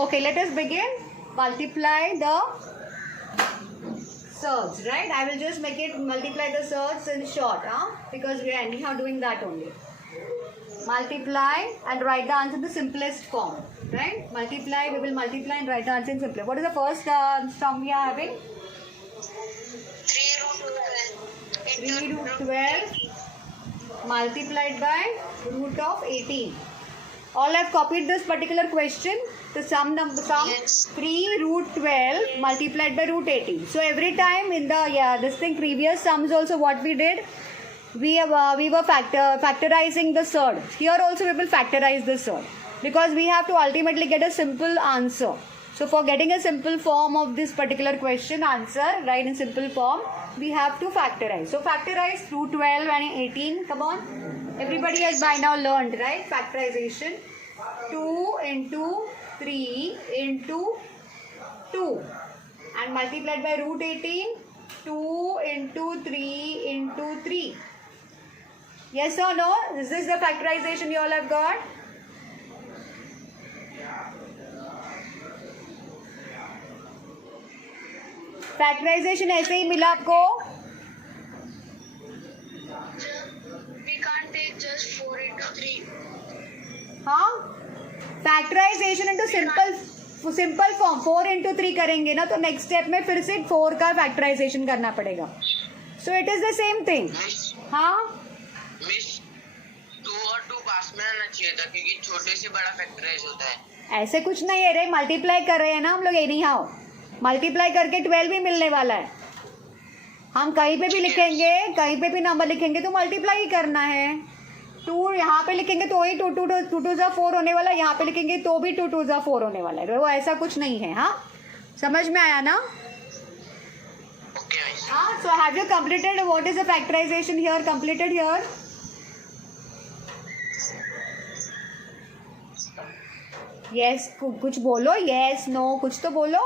Okay, let us begin. Multiply the surds, right? I will just make it multiply the surds in short, because we are anyhow doing that only. Multiply and write the answer in the simplest form, right? Multiply, we will multiply and write the answer in simplest. What is the first sum we are having? 3 root 12 multiplied by root of 18. All have copied this particular question. The sum Yes. 3 root 12 multiplied by root 18. So every time in the previous sums also what we did, we were factorizing the surd. Here also we will factorize the surd because we have to ultimately get a simple answer. So for getting a simple form of this particular question answer, right, in simple form, we have to factorize. So factorize root 12 and 18. Come on. Everybody has by now learned, right? Factorization. 2 into 3 into 2 and multiplied by root 18. 2 into 3 into 3. Yes or no? Is this the factorization you all have got? Factorisation ऐसे ही मिला आपको? We can't take just 4 into 3. हाँ, factorisation into simple form 4 into 3 करेंगे ना तो next step में फिर से 4 का फैक्टराइजेशन करना पड़ेगा. So it is the same thing. हाँ मिस 2 और 2 पास में आना चाहिए था क्योंकि छोटे से बड़ा फैक्टराइज होता है. ऐसे कुछ नहीं है रे, मल्टीप्लाई कर रहे हैं ना हम लोग. एनी हाउ मल्टीप्लाई करके 12 भी मिलने वाला है. हम कहीं पे भी लिखेंगे, कहीं पे भी नंबर लिखेंगे तो मल्टीप्लाई ही करना है. 2 यहाँ पे लिखेंगे तो वही 2 2 जा 4 होने वाला है. यहाँ पे लिखेंगे तो भी 2 2 जा 4 होने वाला है. वो ऐसा कुछ नहीं है. हाँ, समझ में आया ना? Okay miss. हाँ, so have you completed what is the factorization here? Completed here? Yes, कुछ बोलो. यस, नो, कुछ तो बोलो.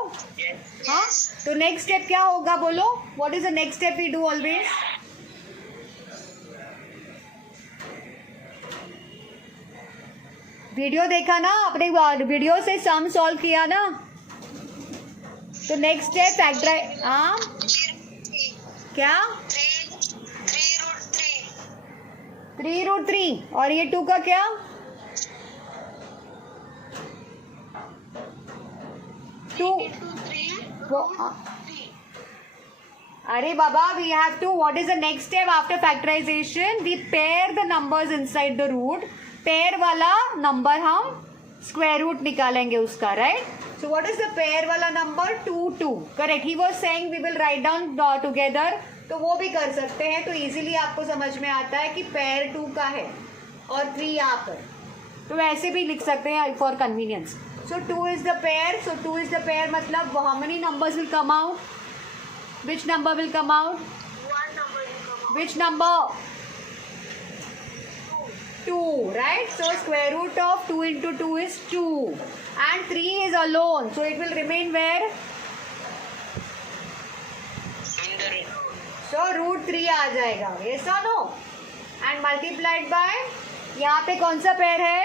हाँ, तो नेक्स्ट स्टेप क्या होगा बोलो? What is the next step we do always? Video देखा ना अपने? वीडियो से सम सॉल्व किया ना? तो नेक्स्ट स्टेप फैक्टराइज. हाँ, क्या? 3 रूट 3 और ये 2 का क्या? 2. अरे बाबा, we have to, what is the next step after factorization? We pair the numbers inside the root. Pair वाला नंबर हम स्क्वायर रूट निकालेंगे उसका, right? So what is the pair वाला number? 2 2. Correct. He was saying we will write down together. तो वो भी कर सकते हैं. तो इजीली आपको समझ में आता है कि पेयर 2 का है और 3 यहाँ पर. तो वैसे भी लिख सकते हैं for convenience. So 2 is the pair. So 2 is the pair मतलब how many numbers will come out? Which number will come out? 1 number will come out. Which number? 2, right? So square root of 2 into 2 is 2. And 3 is alone. So it will remain where? In the root. So root 3 आ जाएगा. Yes or no? And multiplied by, यहाँ पे कौन सा pair है?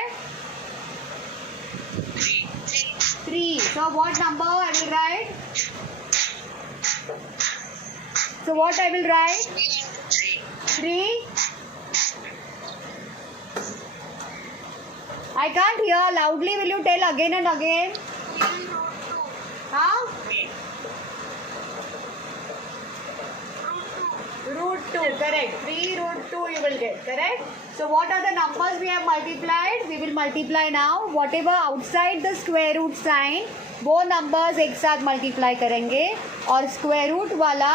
3. So what number I will write? So what I will write? 3. I can't hear. Loudly will you tell again and again? 3 root 2. Huh? Root 2. Root 2. Correct. 3 root 2 you will get. Correct. So what are the numbers we have multiplied? We will multiply now. Whatever outside the square root sign, वो numbers एक साथ multiply करेंगे और square root वाला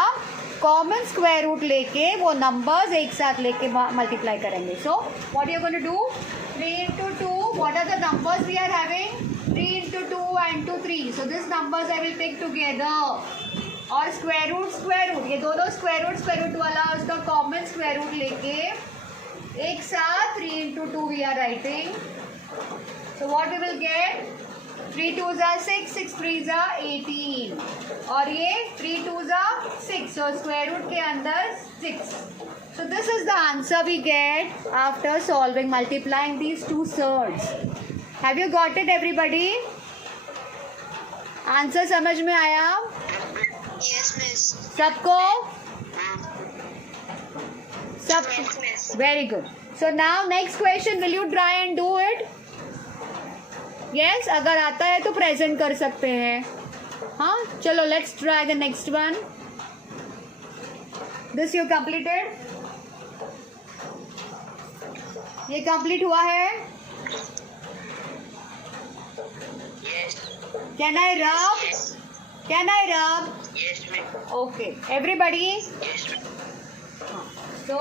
common square root लेके वो numbers एक साथ लेके multiply करेंगे. So what you are going to do? 3 into 2. What are the numbers we are having? 3 into 2 and 2 3. So these numbers I will take together. और square root ये दोनों square root वाला उसका कॉमन स्क्वायर रूट लेके एक साथ 3 into 2 we are writing. So what we will get? 3 2 जा 6, 6 3 जा 18 और ये 3 2 जा 6. सो स्क्वायर रूट के अंदर 6. So this is the answer we get after solving multiplying these 2 surds. Have you got it everybody? Answer समझ में आया Yes, miss. सबको? सब Yes, miss. Very good. So now next question, will you try and do it? Yes, अगर आता है तो present कर सकते हैं. हाँ, चलो let's try the next one. This you completed? ये कंप्लीट हुआ है? Yes. कैन आई रब? Yes. कैन आई रब? Yes, miss. Okay everybody. Yes, miss. So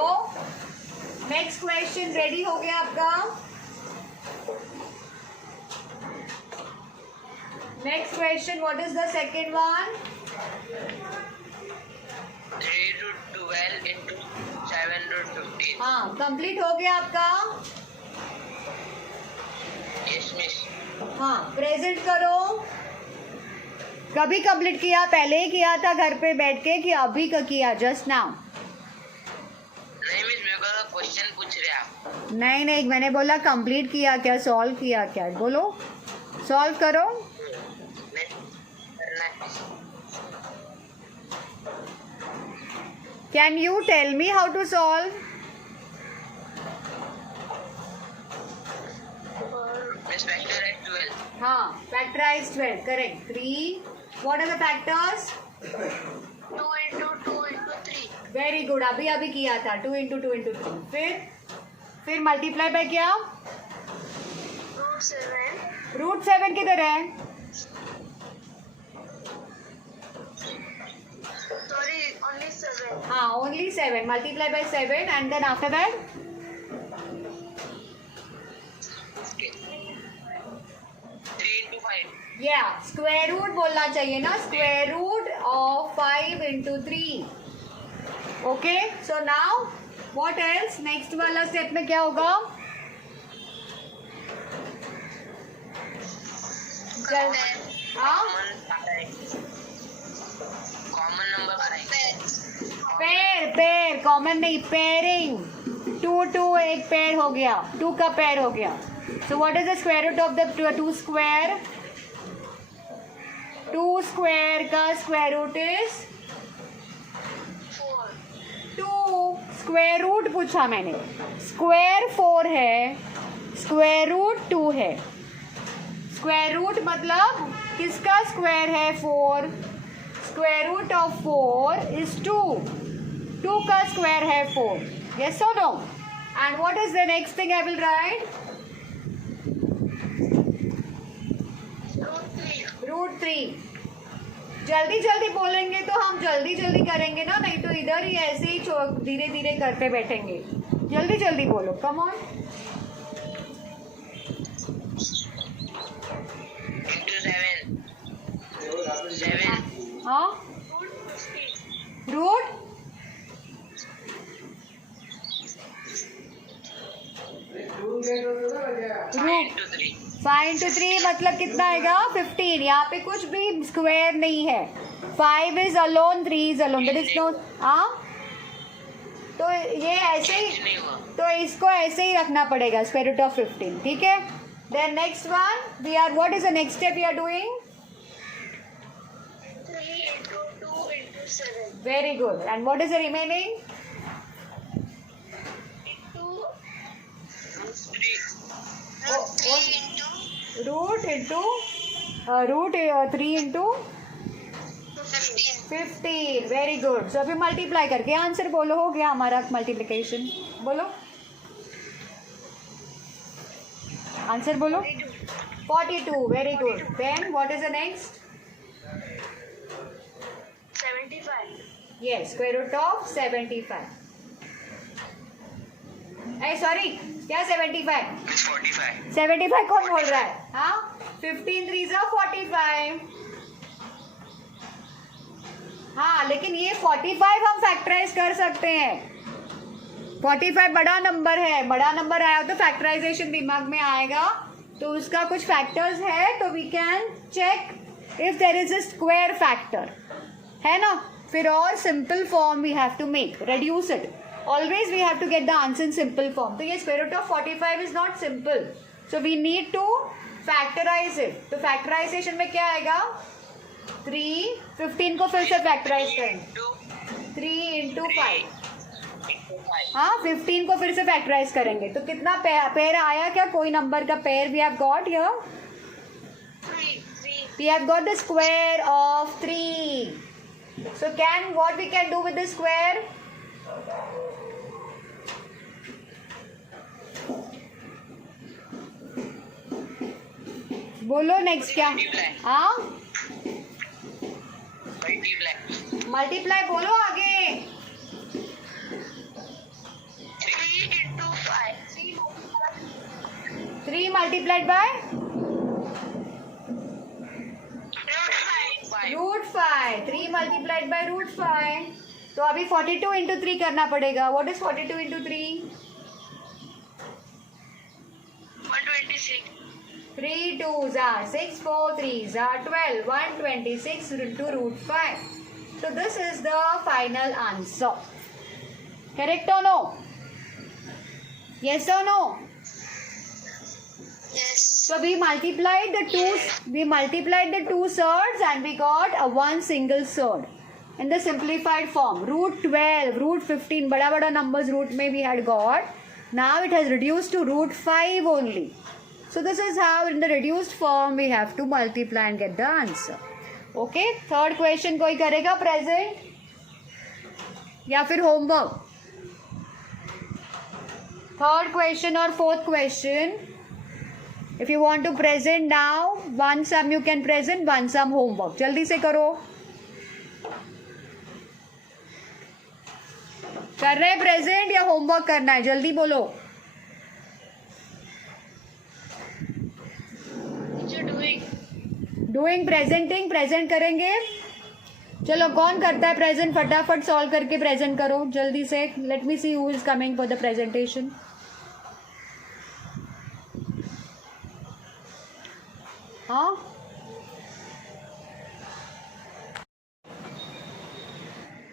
next question ready हो गया आपका? Next question, what is the second one? 3 to 12 into 7 to 15. हाँ, complete हो गया आपका? Yes, miss. हाँ, प्रेजेंट करो. कभी कंप्लीट किया? पहले ही किया था घर पे बैठ के कि अभी का किया जस्ट नाउ? नहीं मिस, मेरे को क्वेश्चन पूछ रहे आप. नहीं नहीं, मैंने बोला कंप्लीट किया क्या, सॉल्व किया क्या? बोलो, सॉल्व करो. नहीं करना है. Can you tell me how to solve? Miss, factor at 12. हाँ, factorise 12, correct. 3, what are the factors? 2 into 2 into 3. Very good, अभी अभी किया था. 2 into 2 into 3. फिर मल्टीप्लाई बाय क्या? Root 7. रूट 7 किधर है? Sorry, only 7. हाँ, only 7. Multiply by 7 and then after that Okay. 3 into 5. या स्क्वायर रूट बोलना चाहिए ना. Square root of 5 into 3. Okay, so now what else? Next वाला स्टेप में क्या होगा? हाँ, कॉमन नंबर बनाएंगे. पेयर कॉमन नहीं, पेयरिंग. 2 2 एक पेयर हो गया, 2 का पेयर हो गया. So what is the square root of the 2 square? 2 square का square root is 4. 2. Square root पूछा मैंने. स्क्वायर 4 है, स्क्वायर रूट 2 है. स्क्वायर रूट मतलब किसका स्क्वायर है? 4. Square root of 4 is 2. 2 का स्क्वायर है 4. यस और no? And what is the next thing I will write? Root 3. Root 3. जल्दी जल्दी बोलेंगे तो हम जल्दी जल्दी करेंगे ना, नहीं तो इधर ही ऐसे ही धीरे धीरे करते बैठेंगे. जल्दी जल्दी बोलो, कम ऑन. into 7. 7. हाँ, Root 15. Root 5 into 3. 5 into 3 मतलब कितना आएगा? 15. यहाँ पे कुछ भी स्क्वायर नहीं है. 5 is alone, 3 is alone. That is no. हाँ, तो ये ऐसे ही, नहीं हुआ. तो इसको ऐसे ही रखना पड़ेगा, स्क्वायर रूट ऑफ 15. ठीक है. Then next one we are, what is the next step we are doing? 3 into 2 into 7. Very good. And what is the remaining? Into Root 3. root 3 into root into root 3 into 15. 15. Very good. So अभी multiply करके answer बोलो. हो गया हमारा multiplication. बोलो answer बोलो. 42. Very good. Then what is the next? 75. Yes, square root of 75. ए sorry, क्या 75? Miss, 45. 75 कौन बोल रहा है? हाँ, 15 3 जा 45. हाँ, लेकिन ये 45 हम फैक्टराइज कर सकते हैं. 45 बड़ा नंबर है. बड़ा नंबर आया तो फैक्टराइजेशन दिमाग में आएगा, तो उसका कुछ फैक्टर्स है तो we can check if there is a square factor, है ना. फिर और simple form we have to make, reduce it. Always we have to get the answer in simple form. तो ये square root of 45 is not simple. So we need to factorize it. तो factorization में क्या आएगा? 3, 15 को फिर से factorise करेंगे. 3 into 5. हाँ, 15 को फिर से फैक्टराइज करेंगे तो कितना पेयर आया क्या? कोई नंबर का pair we have got here. 3. We have got the square of 3. So what we can do with the square? बोलो नेक्स्ट क्या? हाँ, मल्टीप्लाई बोलो आगे. 3 into 5. 3 multiplied by root 5. 3 multiplied by root 5. तो अभी 42 into 3 करना पड़ेगा. What is 42 into 3? 126. 3 2s are 6, 4 3s are 12, 126 into root 5. So this is the final answer. Correct or no? Yes or no? Yes. So we multiplied the two surds and we got a one single surd in the simplified form. Root 12, root 15, bada numbers root में we had got. Now it has reduced to root 5 only. So this is how in the reduced form we have to multiply and get the answer. Okay, third question कोई करेगा present या फिर homework? Third question or fourth question. If you want to present now, one sum you can present, one sum homework. जल्दी से करो. कर रहे present या होमवर्क करना है? जल्दी बोलो. डूइंग प्रेजेंटिंग, प्रेजेंट करेंगे. चलो कौन करता है प्रेजेंट? फटाफट सॉल्व करके प्रेजेंट करो जल्दी से. Let me see who is coming for the presentation. हाँ,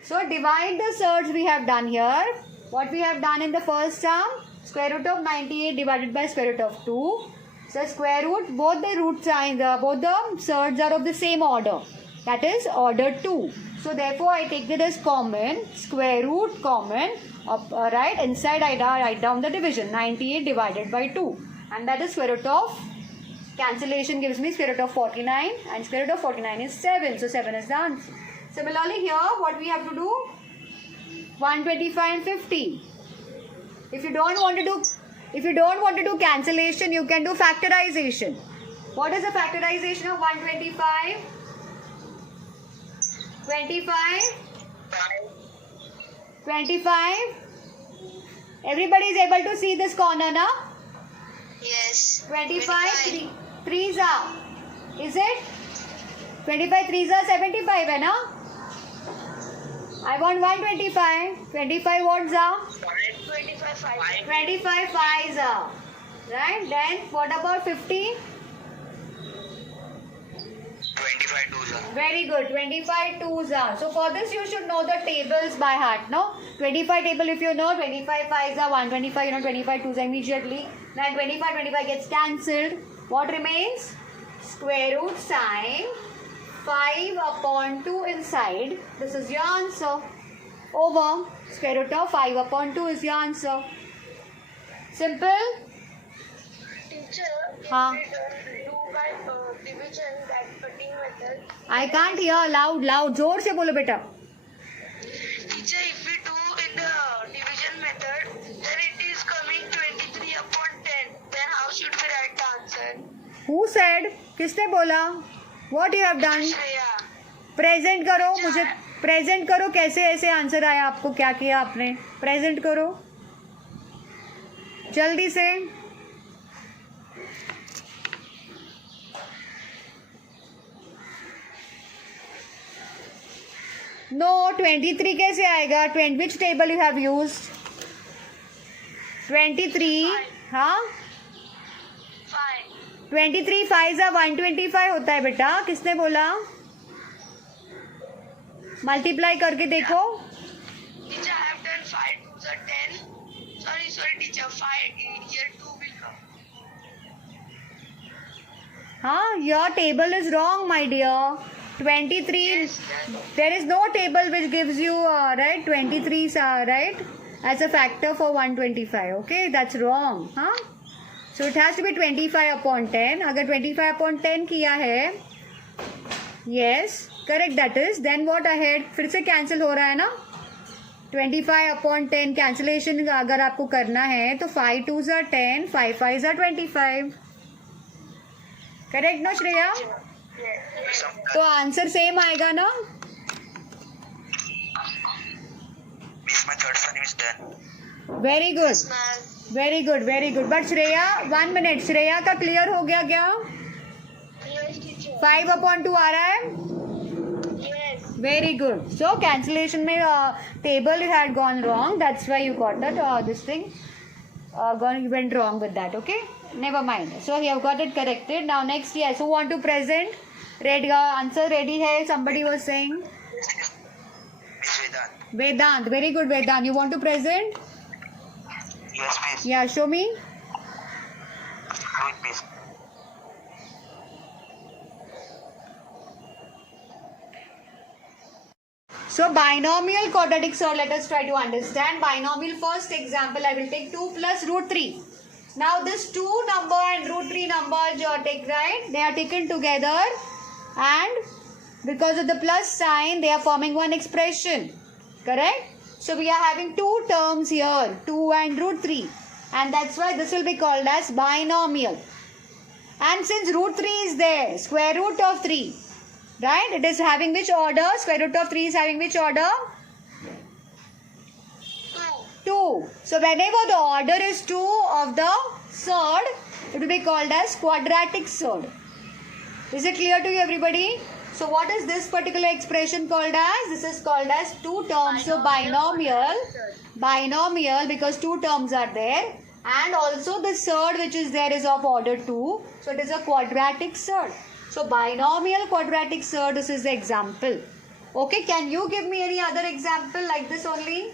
so divide the surds we have done here. What we have done in the first sum, square root of 98 divided by square root of 2. So square root, both the root signs, both the surds are of the same order, that is order 2. So therefore I take it as common, square root common, right, inside I write down the division, 98 divided by 2, and that is square root of, cancellation gives me square root of 49, and square root of 49 is 7, so 7 is the answer. Similarly here, what we have to do? 125 and 50. If you don't want to do cancellation, you can do factorization. What is the factorization of 125? 25. Everybody is able to see this corner now? Yes. 25 3s are. Is it? 25 3s are 75 है ना? I want 125. 25 what's are? 25 5. 25 5s are. Right? Then what about 50? 25 2s are. Very good. 25 2s are. So for this you should know the tables by heart, no? 25 table if you know, 25 5s are 125, you know 25 2s immediately. Then 25 gets cancelled. What remains? Square root sign. 5 upon 2 inside. This is your answer. Over. Square root of 5 upon 2 is your answer. Simple? Teacher, if हाँ. we don't do by division, that cutting method. I can't hear. Loud. जोर से बोलो बेटा. Teacher, if we do in the division method, then it is coming 23 upon 10. Then how should we write the answer? Who said? किसने बोला? What you have done? Shreya. Present करो. मुझे present करो. कैसे ऐसे आंसर आया आपको? क्या किया आपने? प्रेजेंट करो जल्दी से. नो 23 कैसे आएगा? विच टेबल यू हैव यूज्ड? 23. हाँ, 5. 23 5 125 होता है बेटा. किसने बोला? मल्टीप्लाई करके देखो. Teacher, I have done 5 2s are 10. Sorry, teacher. 5 here 2 will come. हाँ, your table is wrong, my dear. 23. Yes, There is no table which gives you right 23 right as a factor for 125. Okay, that's wrong. Huh? So it has to be 25 upon 10. अगर 25 upon 10 किया है, yes, correct that is. Then what ahead? फिर से cancel हो रहा है ना? 25 upon 10 cancellation अगर आपको करना है तो 5 2s are 10, 5 5s are 25. Correct ना श्रेया? तो आंसर सेम आएगा ना? Miss, my third one is done. Very good, very good, very good. But Shreya 1 minute, Shreya का क्लियर हो गया क्या? Yes, teacher. 5 upon 2 आ रहा है? Yes. Very good. So cancellation में table had gone wrong, that's why you got that this thing went wrong with that. Okay, never mind. So you have got it corrected. Now next, yes, who want to present? Ready, answer ready hai, somebody was saying. Miss Vedant. Vedant, very good. Vedant, you want to present? Yes, miss. Yeah, show me. Wait, miss. So binomial quadratic sort, let us try to understand. Binomial, first example I will take 2 plus root 3. Now this 2 number and root 3 number you take, right? They are taken together and because of the plus sign they are forming one expression. Correct? So we are having two terms here, 2 and root 3. And that's why this will be called as binomial. And since root 3 is there, square root of 3. Right? It is having which order? Square root of 3 is having which order? 2. So whenever the order is 2 of the surd, it will be called as quadratic surd. Is it clear to you, everybody? So what is this particular expression called as? This is called as two terms. So binomial because two terms are there. And also the surd which is there is of order 2. So it is a quadratic surd. So binomial quadratic surd, this is the example. Okay, can you give me any other example like this only?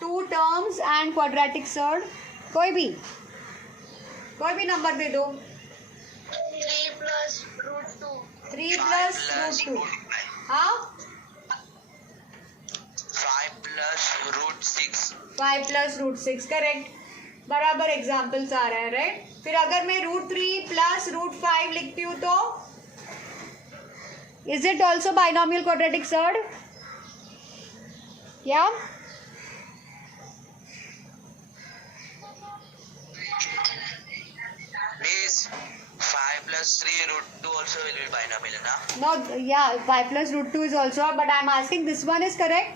Two terms and quadratic surd. कोई भी number दे दो. 3 plus root 2. 3 plus root 2. हाँ? 5 plus root 6. 5 plus root 6, correct. बराबर examples आ रहे हैं, right? फिर अगर मैं रूट 3 प्लस रूट 5 लिखती हूँ तो is it also binomial quadratic surd? क्या? Miss, 5 plus 3 root 2 also will be binomial, na? No, yeah, 5 plus root 2 is also, but I am asking this one is correct?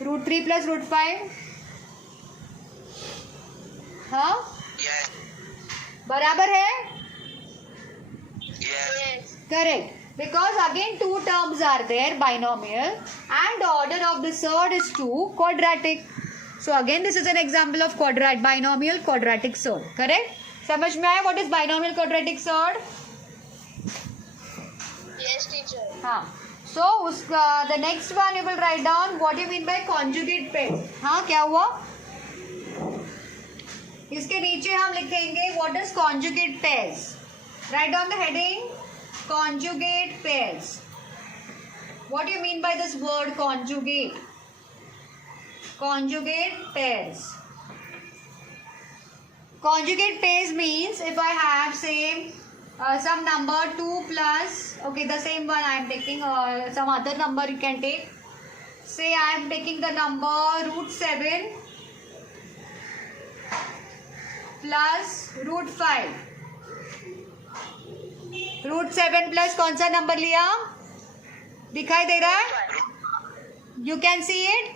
Root 3 plus root 5? हाँ? Yes. बराबर है? Yes. Correct. Because again two terms are there, binomial, and the order of the surd is 2, quadratic. So again this is an example of binomial quadratic surd. Correct? समझ में आया what is binomial quadratic surd? Yes, teacher. हाँ. So the next one you will write down what you mean by conjugate pair. हाँ, क्या हुआ? इसके नीचे हम लिखेंगे what is conjugate pairs. Write down the heading conjugate pairs. What do you mean by this word conjugate? Conjugate pairs. Conjugate pairs means if I have say some number 2 plus, okay, the same one I am taking, some other number you can take. Say I am taking the number root 7 plus root 5. Root 7 plus कौन सा number लिया? दिखाई दे रहा है? You can see it?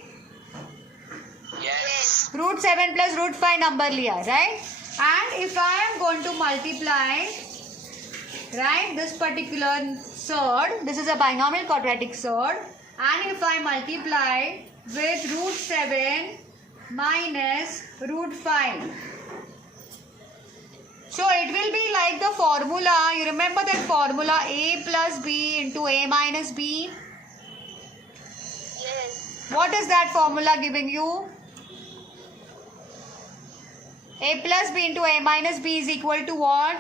Yes. Root 7 plus root 5 number लिया, right? And if I am going to multiply, right, this particular surd, this is a binomial quadratic surd, and if I multiply with root 7 minus root 5, so it will be like the formula. You remember that formula a plus b into a minus b? Yes. What is that formula giving you? A plus b into a minus b is equal to what?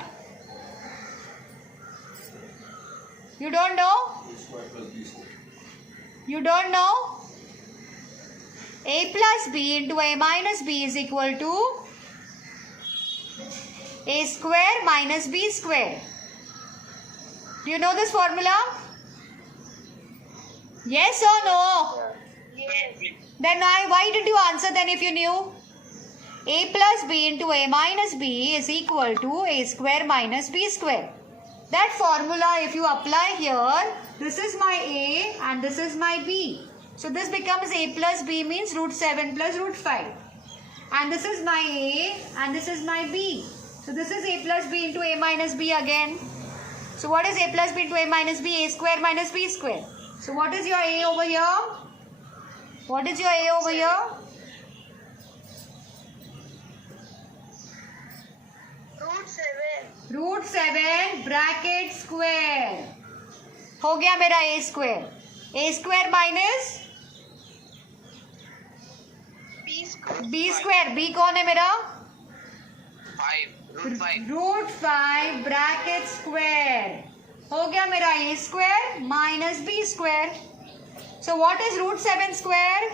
You don't know? You don't know? A plus b into a minus b is equal to a square minus b square. Do you know this formula? Yes or no? Yes. Then why did you answer then if you knew? A plus b into a minus b is equal to a square minus b square. That formula if you apply here, this is my a and this is my b. So this becomes a plus b means root 7 plus root 5. And this is my a and this is my b. So this is a plus b into a minus b again. So what is a plus b into a minus b? A square minus b square. So what is your a over here? What is your a over here? Root 7. Root 7 bracket square. हो गया मेरा a square. A square minus B square. b square. b कौन है मेरा? 5. Root 5. Root 5 bracket square. हो गया मेरा a square minus b square. So what is root 7 square?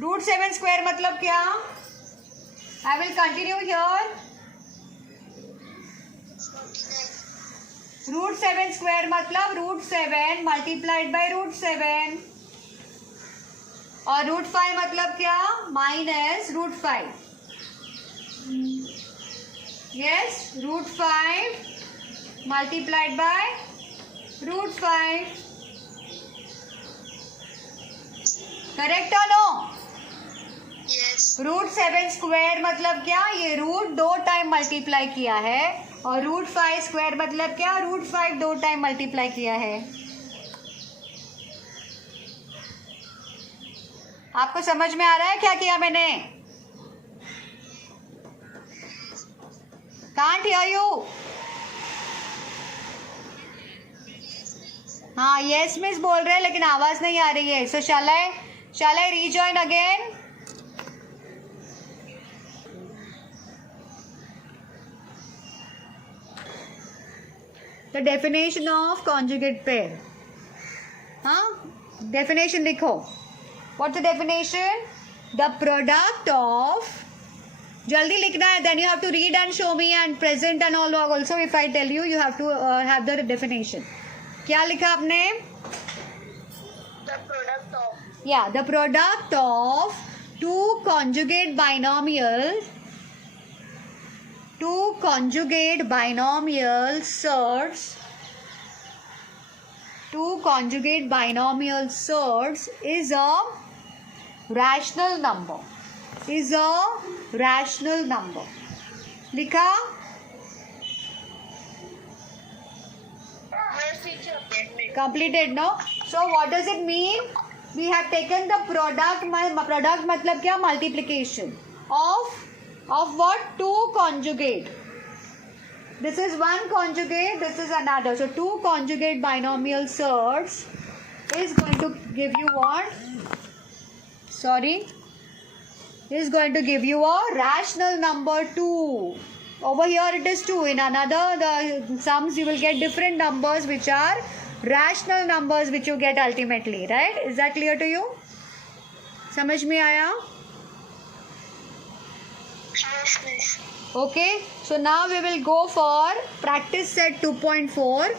Root 7 square मतलब क्या? I will continue here. Root 7 square मतलब root 7 multiplied by root 7. और root 5 मतलब क्या? Minus root 5. Yes, root 5 multiplied by root 5. Correct or no? Yes. Root 7 square मतलब क्या? ये root 2 time multiply किया है और रूट 5 स्क्वायर मतलब क्या? रूट 5 2 टाइम मल्टीप्लाई किया है. आपको समझ में आ रहा है क्या किया मैंने? Can't hear you. हाँ यस मिस बोल रहे हैं लेकिन आवाज नहीं आ रही है. So shall I rejoin again? The definition of conjugate pair. हाँ definition लिखो. What's the definition? The product of. जल्दी लिखना है. Then you have to read and show me and present and all. Also if I tell you, you have to have the definition. क्या लिखा आपने? The product of. Yeah, the product of two conjugate binomials. Two conjugate binomial surds. Two conjugate binomial surds is a rational number. Is a rational number. लिखा? Yes, teacher. Completed, no? So what does it mean? We have taken the product. Product मतलब क्या? Multiplication of what? Two conjugate. This is one conjugate, this is another. So two conjugate binomial surds is going to give you what? Sorry. Is going to give you a rational number 2. Over here it is 2. In another the sums you will get different numbers which are rational numbers which you get ultimately. Right? Is that clear to you? समझ में आया? Yes, miss. Okay, so now we will go for practice set 2.4.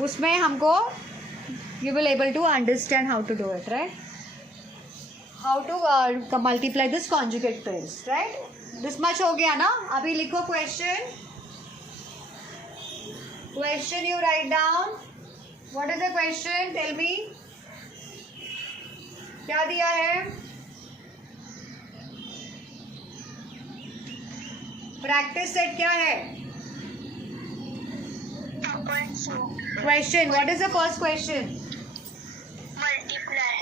उसमें हमको you will able to understand how to do it, right? How to multiply this conjugate pairs, right? This much हो गया ना? अभी लिखो question. Question you write down. What is the question? Tell me. क्या दिया है? प्रैक्टिस सेट क्या है? 2.4. Question. What is the first question?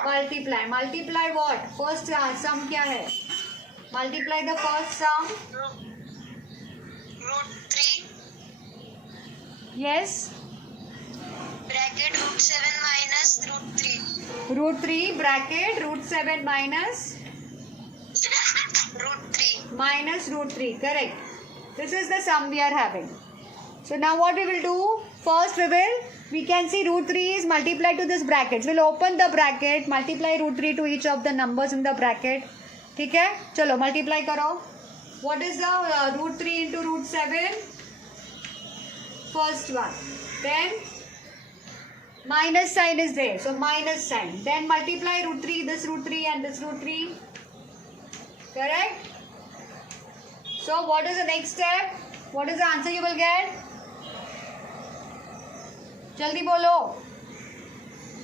Multiply. Multiply what? First sum क्या है? Multiply the first sum. Root 3. Yes. Bracket root 7 minus root 3. Root 3 bracket root 7 minus Root 3. minus root 3. Correct. This is the sum we are having. So now what we will do? First we can see root 3 is multiplied to this bracket. We'll open the bracket, multiply root 3 to each of the numbers in the bracket. ठीक है? चलो multiply करो. What is the root 3 into root 7? First one. Then minus sign is there. So minus sign. Then multiply root 3, this root 3 and this root 3. Correct? So what is the next step? What is the answer you will get? जल्दी बोलो.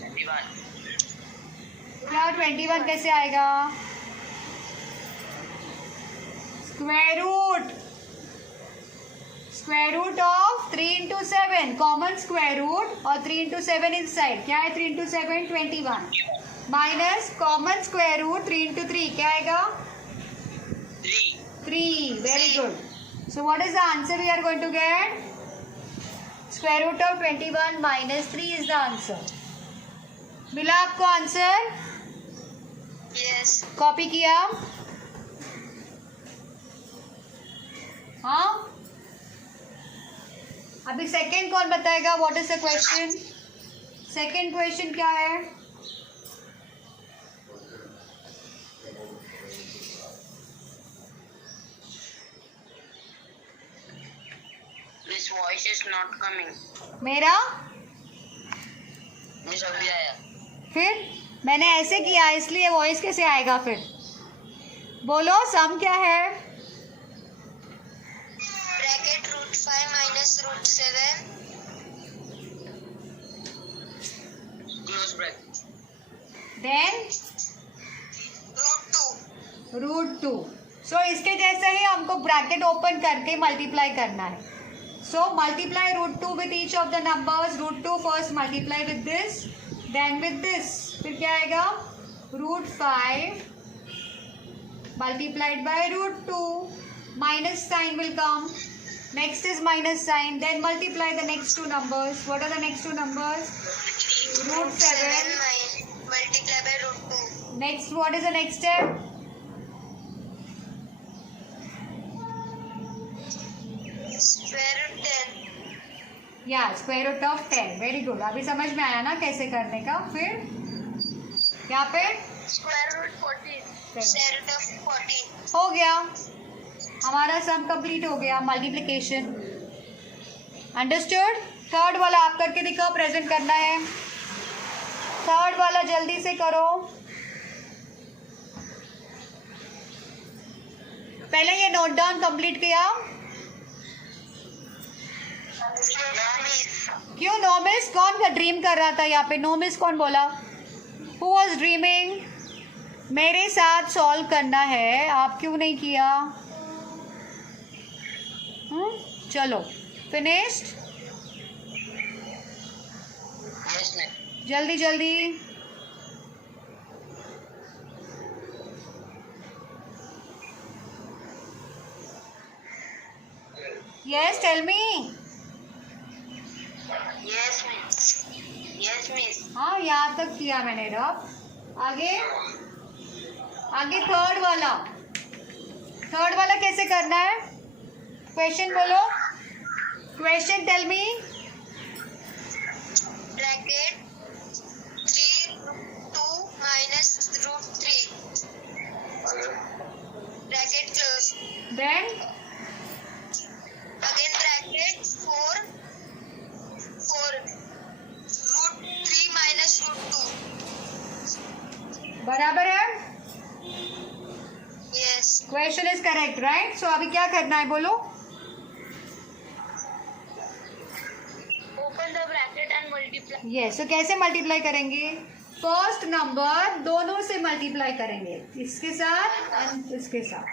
21. क्या 21 कैसे आएगा? Square root of 3 into 7 common square root और 3 into 7 इस side. क्या है 3 into 7? 21 minus common square root 3 into 3 क्या आएगा? 3. Very good. So what is the answer we are going to get? Square root of 21 minus 3 is the answer. मिला आपको answer? Yes. Copy किया? हाँ. अभी सेकेंड कौन बताएगा? What is the question? Second question क्या है? This voice is not coming. मेरा? मिस अभी आया. फिर मैंने ऐसे किया इसलिए वॉइस कैसे आएगा फिर? बोलो सम क्या है? Bracket root 5 minus root 7. Close bracket. Then Root 2. Root 2. So इसके जैसे ही हमको ब्रैकेट ओपन करके मल्टीप्लाई करना है. So multiply root 2 with each of the numbers. Root 2 first multiply with this, then with this. फिर क्या आएगा? Root 5 multiplied by root 2. Minus sign will come. Next is minus sign. Then multiply the next two numbers. What are the next two numbers? Root 7. Multiply by root 2. Next what is the next step? Square root 10. या square root of 10. Very good. अभी समझ में आया ना कैसे करने का? फिर यहाँ पे Square root 14. Square root of 14. हो गया. हमारा सम कंप्लीट हो गया. मल्टीप्लिकेशन. अंडरस्टूड? थर्ड वाला आप करके दिखाओ. प्रेजेंट करना है. थर्ड वाला जल्दी से करो. पहले ये नोट डाउन कंप्लीट किया. क्यों नो मिस? कौन का ड्रीम कर रहा था यहाँ पे? नो मिस कौन बोला? Who was dreaming? मेरे साथ सॉल्व करना है. आप क्यों नहीं किया? चलो फिनिश्ड. Yes, ma'am. जल्दी जल्दी. Yes tell me. Yes, miss. Yes, miss. हाँ यहाँ तक किया मैंने. रब आगे आगे थर्ड वाला कैसे करना है? क्वेश्चन बोलो. Question tell me. Bracket 3 root 2 minus root 3. Bracket close. Then Again bracket 4 root 3 minus root 2. बराबर है. Yes. Question is correct right. So अभी क्या करना है बोलो. Open the bracket and multiply. Yes. So कैसे मल्टीप्लाई करेंगे? फर्स्ट नंबर दोनों से मल्टीप्लाई करेंगे. इसके साथ एंड इसके साथ.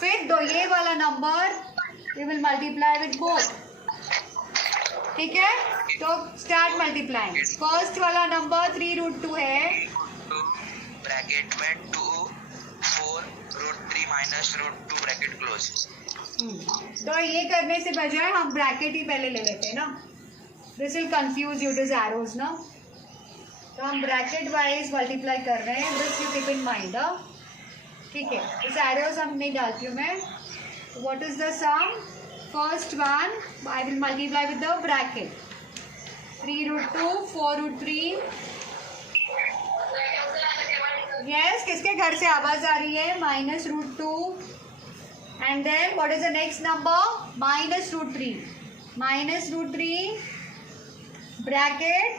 फिर दो ये वाला number we will multiply with both. ठीक है. तो स्टार्ट मल्टीप्लाइंग. फर्स्ट वाला नंबर 3 रूट 2 है. ब्रैकेट में 2 4 root 3 minus root 2 bracket close. तो ये करने से बजाय हम ब्रैकेट ही पहले ले लेते हैं ना. This will confuse you. This arrows ना. तो हम ब्रैकेट वाइज मल्टीप्लाई कर रहे हैं. This you keep in mind. ठीक है. इस एरोज हम नहीं डालती हूँ मैं. What is the sum? First one, I will multiply with the bracket. 3 root 2, 4 root 3. Yes, किसके घर से आवाज आ रही है? minus root 2. And then what is the next number? minus root 3. minus root 3 bracket.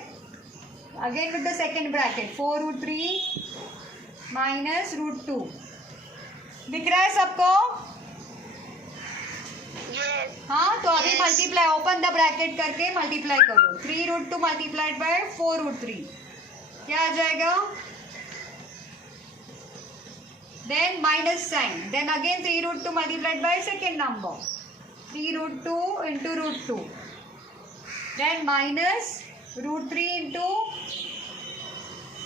Again with the second bracket. 4 root 3 minus root 2. दिख रहा है सबको? हाँ, तो अभी मल्टीप्लाई, ओपन द ब्रैकेट करके मल्टीप्लाई करो. 3 root 2 मल्टीप्लाइड बाय 4 root 3 क्या आ जाएगा? Then minus sign. Then again 3 root 2 multiplied by second number. 3 root 2 into root 2. Then minus root 3 into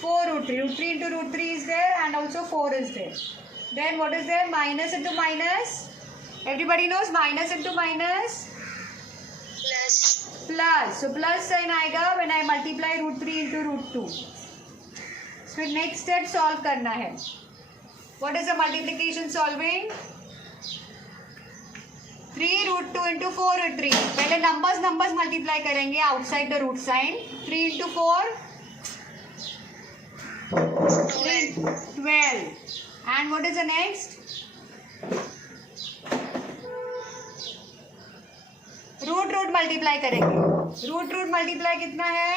4 root 3. root 3 into root 3 is there and also 4 is there. Then what is there? Minus into minus. Everybody knows minus into minus. Plus. So plus sign आएगा when I multiply root 3 into root 2. फिर next step solve करना है. What is the multiplication solving? 3 root 2 into 4 root 3. पहले numbers multiply करेंगे outside the root sign. 3 into 4 12. And what is the next? Root multiply करेंगे. Root multiply कितना है?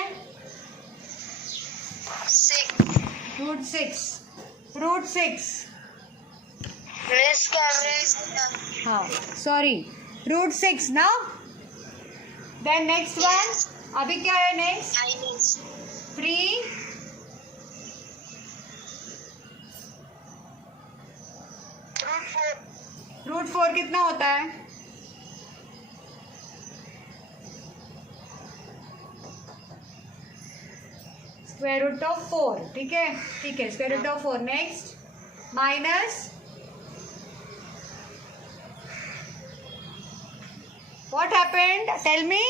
6. Root 6. हाँ, sorry, root 6 ना. देन नेक्स्ट वन, अभी क्या है नेक्स्ट? 3 रूट 4 कितना होता है? Square root of 4. ठीक है, square root of 4. Next minus what happened? Tell me.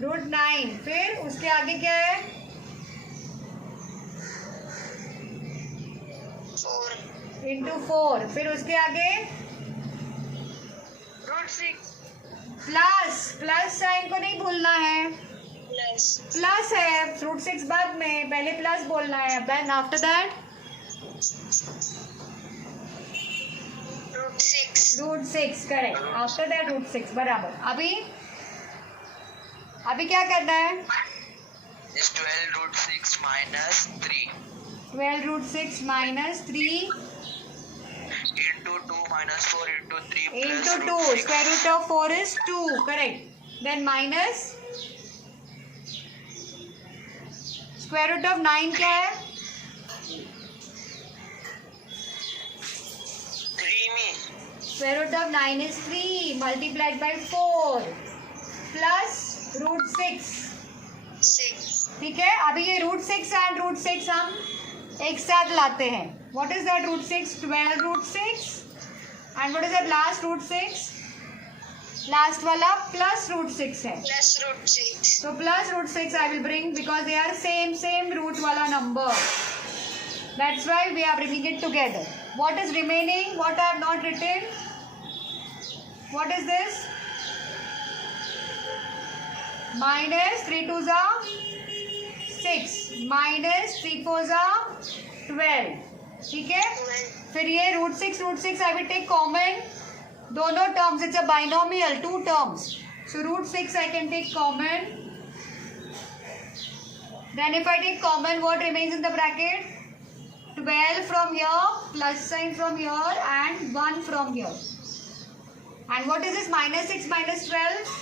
Root 9. फिर उसके आगे क्या है? 4 into 4. फिर उसके आगे रूट 6. प्लस साइन को नहीं भूलना है. प्लस है, रूट 6 बाद में, पहले प्लस बोलना है. Then after that root 6. Correct. After that root 6. बराबर. अभी क्या करना है? 12 root 6 minus 3. 12 root 6 minus 3 into 2 minus 4 into 3 plus into 2. root 6. Square root of 4 is 2. Correct. Then minus square root of 9 क्या है? 3 में. Square root of 9 is 3 multiplied by 4 plus root 6. ठीक है. अभी ये root 6 and root 6 हम एक साथ लाते हैं. What is that root 6? 12 root 6. And what is that last root 6? Last वाला plus root 6 है. So plus root 6 I will bring because they are same root वाला number. That's why we are bringing it together. What is remaining? What I have not written? What is this? Minus 3 2s are 6. Minus 3 4s are 12. ठीक है. फिर ये root 6 I will take common. दोनों terms, it's a binomial, 2 terms. So root 6 I can take common. Then if I take common, what remains in the bracket? 12 from here, plus sign from here, and 1 from here. And what is this? Minus 6 minus 12?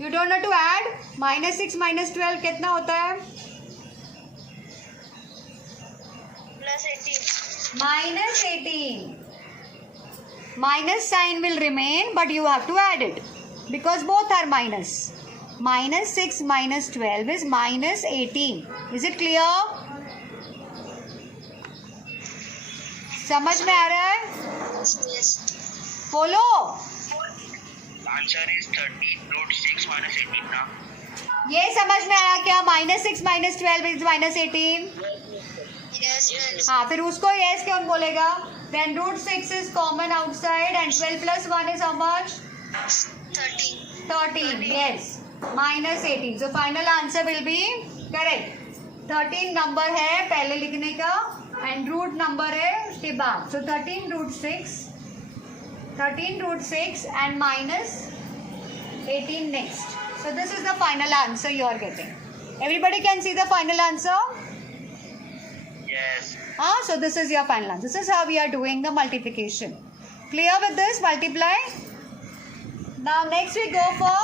You don't know to add? Minus 6 minus 12 कितना होता है? Plus 18. Minus 18. Minus sign will remain, but you have to add it because both are minus. Minus 6 minus 12 is minus 18. Is it clear? समझ में आ रहा है? Yes. Follow. Answer is 13 root 6 minus 18 now. ये समझ में आया क्या? -6 - 12 इज -18. Yes, miss. हाँ, फिर उसको yes क्यों बोलेगा? Then √6 is common outside and 12 plus 1 is how much? 13. 13. Yes. -18. So final answer will be correct. 13 number है पहले लिखने का and रूट नंबर है उसके बाद. So 13 √6 and -18 next. So this is the final answer you are getting. Everybody can see the final answer? Yes. So this is your final answer. This is how we are doing the multiplication. Clear with this? Multiply. Now next we go for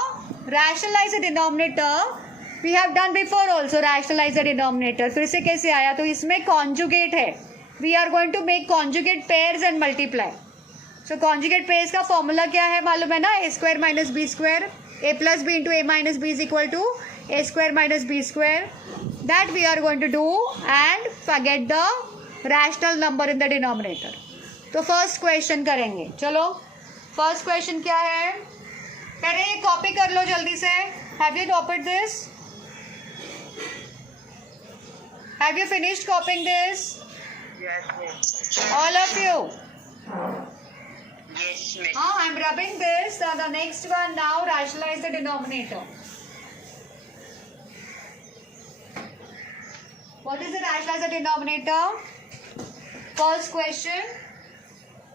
rationalize the denominator. We have done before also rationalize the denominator. फिर से कैसे आया? तो इसमें conjugate है. We are going to make conjugate pairs and multiply. So conjugate pairs का formula क्या है मालूम है ना? A square minus B square. A plus B into A minus B is equal to A square minus B square. That we are going to do and forget the rational number in the denominator. तो first question करेंगे. चलो first question क्या है? पहले ये copy कर लो जल्दी से. Have you copied this? Have you finished copying this? Yes, miss. All of you. Yes, miss. I'm rubbing this. The next one now rationalize the denominator. What is the rationalize the denominator? First question.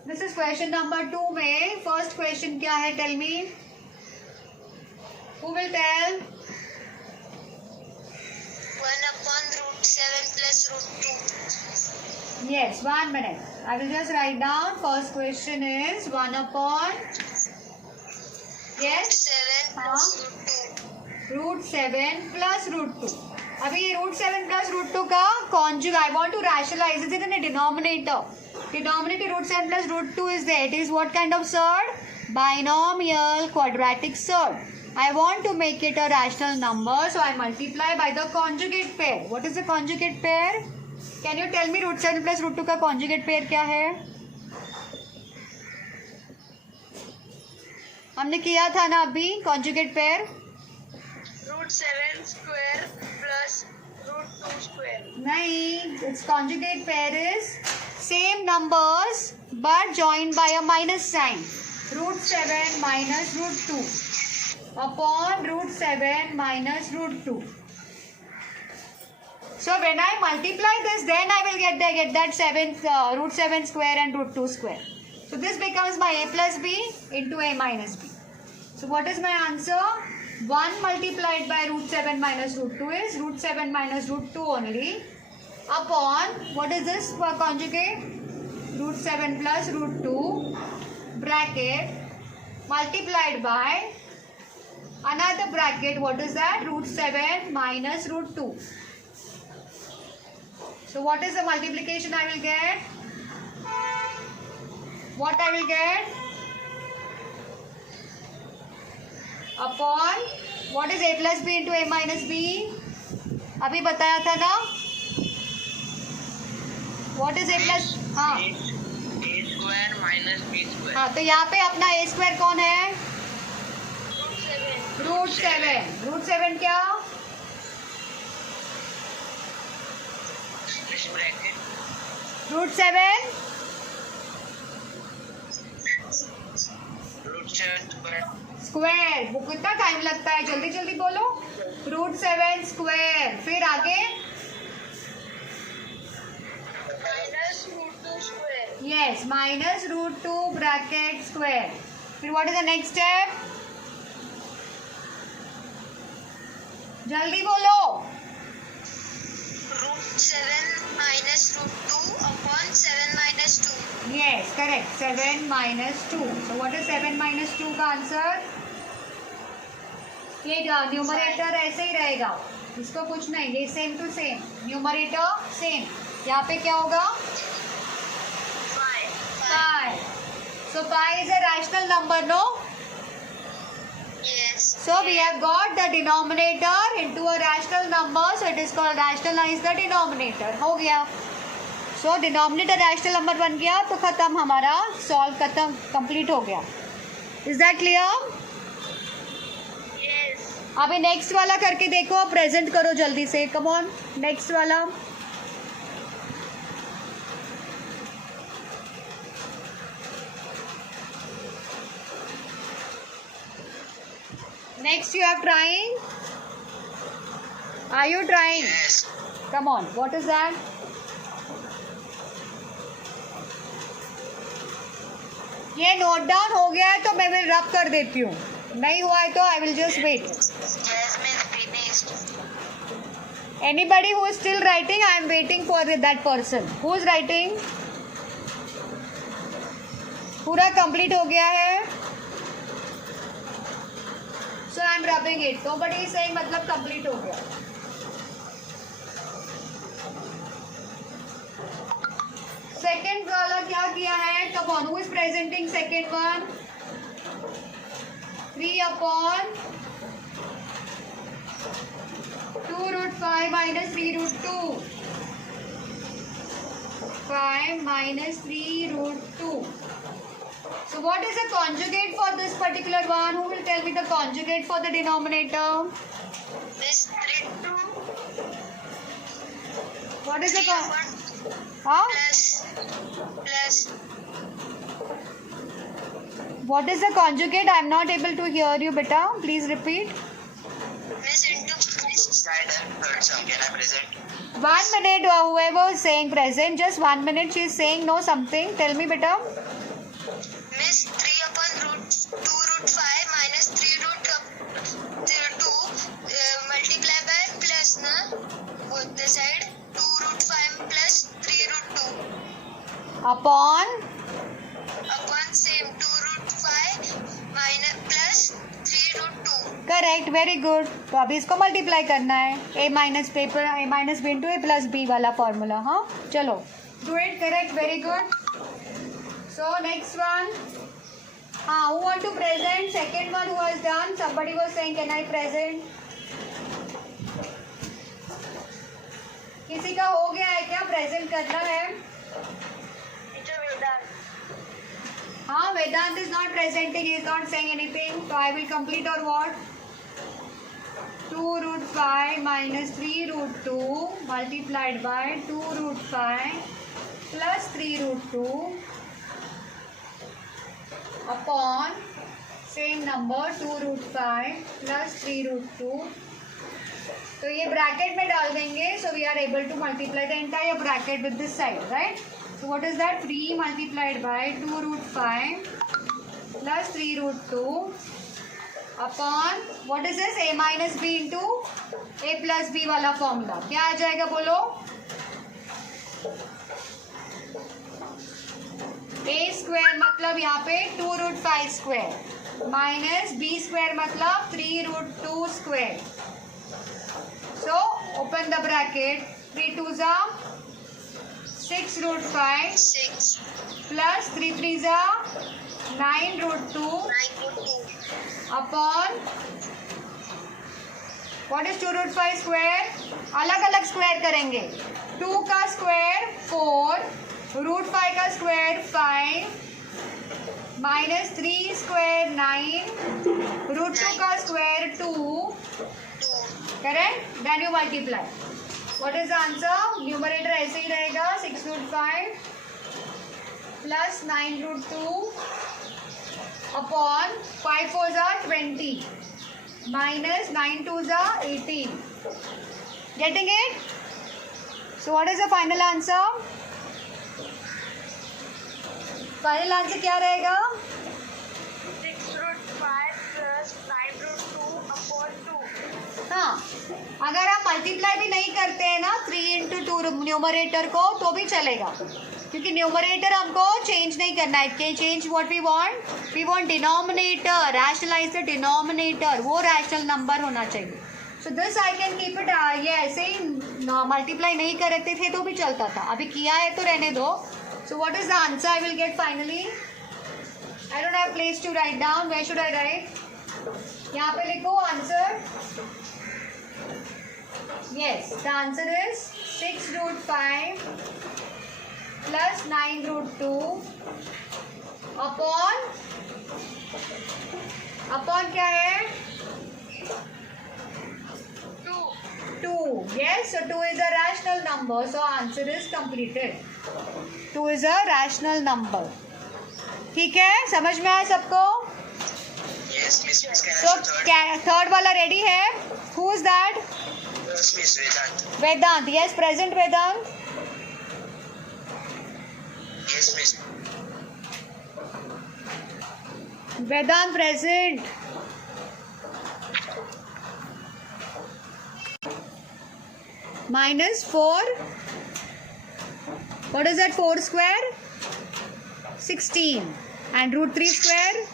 This is question number 2 में first question क्या है? Tell me. Who will tell? 1 upon √7 plus √2. Yes, 1 minute. I will just write down. First question is 1 upon. Yes. 7 plus √2. √7 plus √2. अभी √7 plus √2 का conjugate. I want to rationalize it in a denominator. Denominator √7 plus √2 is there. It is what kind of surd? Binomial quadratic surd. I want to make it a rational number, so I multiply by the conjugate pair. What is the conjugate pair? Can you tell me √7 plus √2 का conjugate pair क्या है? हमने किया था ना अभी conjugate pair. √7 square plus √2 square. नहीं, its conjugate pair is same numbers but joined by a minus sign. √7 minus √2 upon √7 minus √2. So when I multiply this, then I will get that √7 square and √2 square. So this becomes my A plus B into A minus B. So what is my answer? 1 multiplied by √7 minus √2 is √7 minus √2 only upon, what is this for conjugate? √7 plus √2 bracket multiplied by another bracket. What is that? √7 minus √2. So what is the multiplication I will get? What I will get? Upon, what is A plus B into A minus B? अभी बताया था ना? What is A plus? हाँ. A square minus B square. हाँ, तो यहाँ पे अपना A square कौन है? √7. √7 क्या? This bracket. √7 √7 square. स्क्वायर. वो कितना टाइम लगता है? जल्दी जल्दी बोलो. √7 स्क्वायर. फिर आगे Minus √2 square. Yes minus √2 bracket square. फिर what is the next step? जल्दी बोलो. √7 minus √2 upon 7 minus 2. Yes correct. 7 minus 2. So what is 7 minus 2 का आंसर? ये न्यूमरेटर ऐसे ही रहेगा, इसको कुछ नहीं. ये same to same numerator same. यहाँ पे क्या होगा? 5. So 5 is a rational number, no? Yes. So we have got the denominator into a rational number, so it is called rationalize the denominator. हो गया. So denominator rational number बन गया तो खत्म, हमारा solve खत्म, complete हो गया. Is that clear? Yes. अभी नेक्स्ट वाला करके देखो, प्रेजेंट करो जल्दी से, कम ऑन नेक्स्ट वाला. Next you are trying. Are you trying? Yes. Come on. What is that? ये नोट डाउन हो गया है तो मैं विल रब कर देती हूँ. नहीं हुआ है तो I will just wait. Yes, miss, finished. Anybody who is still writing, I am waiting for that person. Who is writing? पूरा कंप्लीट हो गया है. So I am rubbing it. Nobody is saying मतलब कंप्लीट हो गया. Second वाला क्या किया है? Come on, who is presenting second one? 3/2 root 5 minus 3 root 2. 5 minus 3 root 2. So what is the conjugate for this particular one? Who will tell me the conjugate for the denominator? Miss, 3/2 What is the plus What is the conjugate? I am not able to hear you, beta. Please repeat. miss into Side and third sum. Can I present? 1 minute. Whoever is saying present, just 1 minute. She is saying no something. Tell me, beta. miss 3/2 root 5 minus 3 root 2 multiply by plus na both the side 2 root 5 plus 3 root 2 Upon. same 2 root 5 minus plus 3 root 2. Correct, very good. तो अभी इसको multiply करना है. a minus paper a minus B into a plus B वाला formula. हाँ चलो, do it. Correct, very good. So next one. हाँ, who want to present second one? Who has done? Somebody was saying can I present? किसी का हो गया है क्या? प्रेजेंट करना है. हाँ, Vedant is not presenting, he is not saying anything. So I will complete or what? 2 root 5 minus 3 root 2 multiplied by 2 root 5 plus 3 root 2 upon same number 2 root 5 plus 3 root 2. तो ये ब्रैकेट में डाल देंगे. So we are able to multiply the entire bracket with this side, right? So what is that? 3 multiplied by 2 root 5 plus 3 root 2 upon what is this? A minus b into a plus b वाला formula. क्या आ जाएगा बोलो? a square मतलब यहाँ पे 2 root 5 square minus b square मतलब 3 root 2 square. So open the bracket. 3 2s are 6 root 5 6 plus 3 3s are 9 root 2 9 root 2 upon what is 2 root 5 square? अलग अलग स्क्वायर करेंगे. 2 का स्क्वायर 4, root 5 का स्क्वायर 5 माइनस 3 स्क्वायर 9, root 2 का square 2. 2 correct. Then you multiply. What is the answer? Numerator ऐसे ही रहेगा. 6 root 5 plus 9 root 2 upon 5 4s are 20 minus 9 2s are 18. Getting it? So what is the final answer? Final answer क्या रहेगा? 6 root 5 plus 9 root 2 upon 2. हाँ, अगर आप multiply भी नहीं करते हैं ना 3 इंटू 2 न्यूमरेटर को तो भी चलेगा, क्योंकि न्यूमरेटर हमको चेंज नहीं करना है. Can change what we want denominator. Rationalise the denominator. वो रैशनल नंबर होना चाहिए. So this I can keep it. ये ऐसे ही मल्टीप्लाई नहीं करते थे तो भी चलता था. अभी किया है तो रहने दो. So what is the answer I will get finally? I don't have place to write down. Where should I write? यहाँ पे लिखो answer. Yes, the answer is 6 root 5 plus 9 root 2 upon क्या है? 2. Yes, so 2 is a rational number. So answer is completed. 2 is a rational number. ठीक है, समझ में आया सबको? Yes, Miss. So third वाला ready है? Who is that? Yes, Miss Vedant. Vedant. Yes, present Vedant. Yes, Miss. Vedant present. Minus 4. What is that? 4 square? 16. And root 3 square?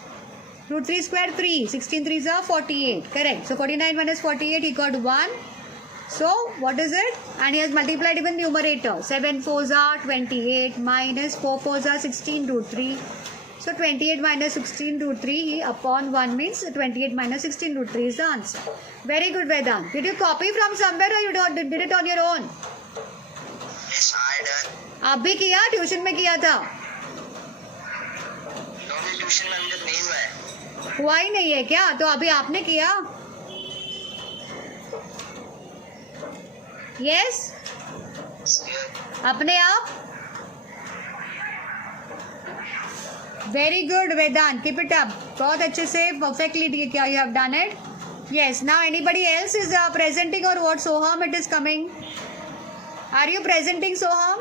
Root 3 square 3. 16 3s are 48. Correct. So 49 minus 48, he got 1. So what is it? And he has multiplied even numerator. 7 4s are 28 minus 4 4s are 16 root 3. So 28 minus 16 root 3 he upon 1 means 28 minus 16 root 3 is the answer. Very good Vedant. Did you copy from somewhere or you did it on your own? Yes, I done. आप भी किया? Tuition में किया था? Normal tuition में अंदर नहीं हुआ है. हुआ ही नहीं है क्या? तो अभी आपने किया? यस? अपने आप? Very good Vedant, keep it up. बहुत अच्छे से परफेक्टली किया. You have done it. Yes. Now anybody else is presenting और what? Soham it is coming. Are you presenting Soham?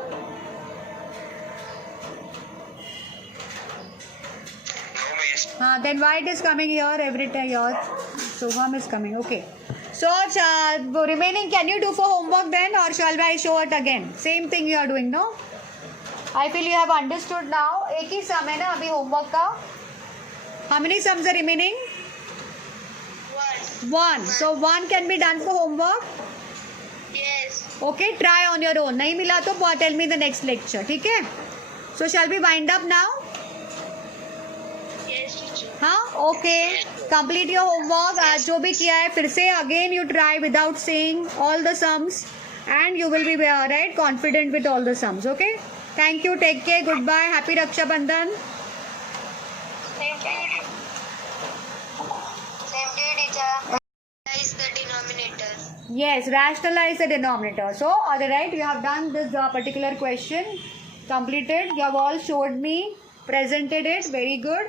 Then why it is coming here every time? Your Soham is coming. Okay. So remaining, can you do for homework then, or shall I show it again? Same thing you are doing, no? I feel you have understood now. एक ही sum है ना अभी homework का. How many sums are remaining? 1. 1. So 1 can be done for homework. Yes. Okay. Try on your own. नहीं मिला तो tell me the next lecture. ठीक है? So shall we wind up now? Yes, teacher. हाँ, okay. Complete your homework. आज जो भी किया है फिर से again you try without saying all the sums and you will be right confident with all the sums. Okay. Thank you. Take care. Goodbye. Happy Raksha Bandhan. Same to you. Same to you, teacher. Is the denominator. Yes, rationalize the denominator. So, all right, you have done this particular question, completed. You have all showed me, presented it. Very good.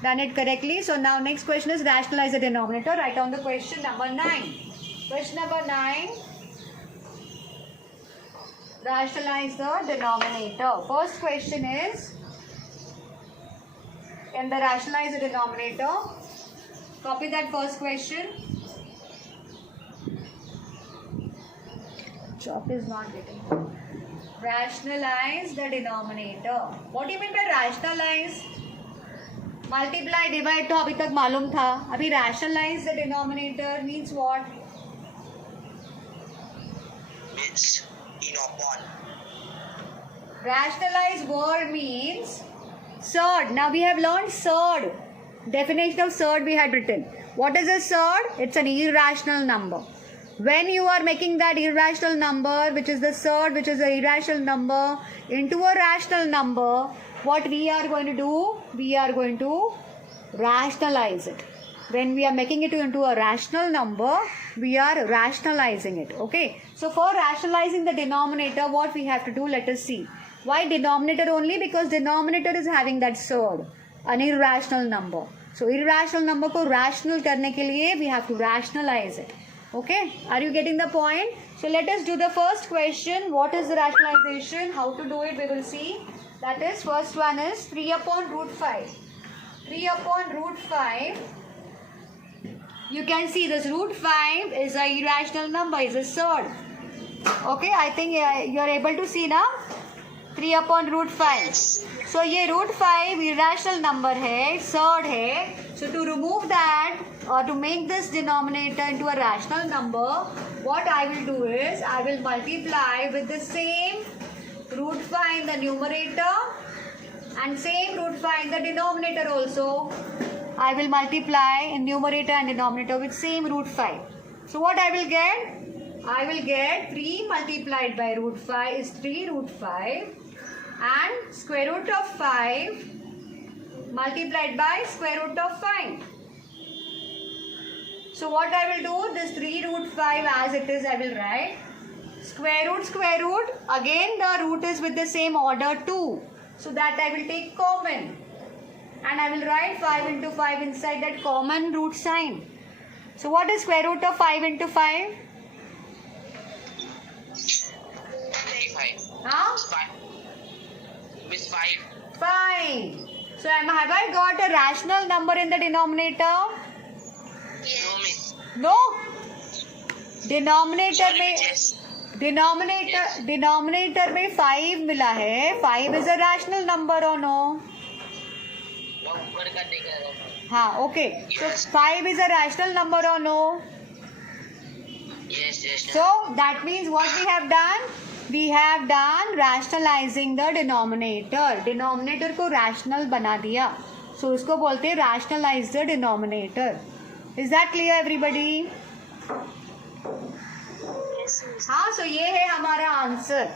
Done it correctly. So, now next question is rationalize the denominator. Write down the question number 9. Question number 9. Rationalize the denominator. First question is, in the rationalize the denominator, copy that first question. Chalk is not getting. Rationalize the denominator. What do you mean by rationalize? Multiply, divide तो अभी तक मालूम था. अभी rationalize the denominator means what? Means in upon. Rationalize word means surd. Now we have learned surd. Definition of surd we had written. What is a surd? It's an irrational number. When you are making that irrational number, which is the surd, which is the irrational number, into a rational number, what we are going to do? We are going to rationalize it. When we are making it into a rational number, we are rationalizing it. Okay. So for rationalizing the denominator, what we have to do? Let us see. Why denominator only? Because denominator is having that surd, an irrational number. So irrational number को rational करने के लिए we have to rationalize it. Okay, are you getting the point? So let us do the first question. What is the rationalization? How to do it? We will see. That is, first one is 3 upon root 5. 3 upon root 5. You can see this root 5 is a irrational number, is a surd. Okay, I think you are able to see now. 3 upon root 5. So ये root 5 irrational number है, surd है. So to remove that or to make this denominator into a rational number, what I will do is I will multiply with the same root 5 in the numerator and same root 5 in the denominator also. I will multiply in numerator and denominator with same root 5. So what I will get? I will get 3 multiplied by root 5 is 3 root 5 and square root of 5 multiplied by square root of 5. So what I will do, this 3 root 5 as it is I will write. Square root, again the root is with the same order 2. So that I will take common. And I will write 5 into 5 inside that common root sign. So what is square root of 5 into 5? 25. Huh? 5. Miss 5. 5. So have I got a rational number in the denominator? No, Yes. miss. No. Denominator में Yes. Denominator में 5 मिला है. 5 is a rational number or no? वो ऊपर का देख रहा था. हाँ, okay. So 5 is a rational number or no? Yes, yes. So that means what we have done? We have done rationalizing the denominator. Denominator को rational बना दिया. So उसको बोलते हैं rationalize the denominator. Is that clear everybody? Yes, miss. हाँ, so ये है हमारा answer.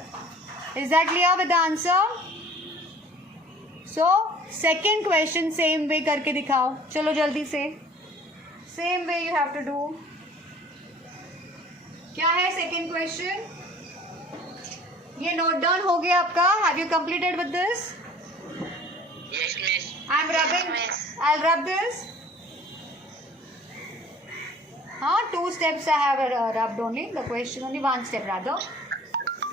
Is that clear with the answer? So second question same way करके दिखाओ. चलो जल्दी से. Same way you have to do. क्या है second question? ये note down हो गया आपका? Have you completed with this? Yes, miss. I'm rubbing. I'll rub this. हाँ, 2 steps I have rubbed only. The question only 1 step rather.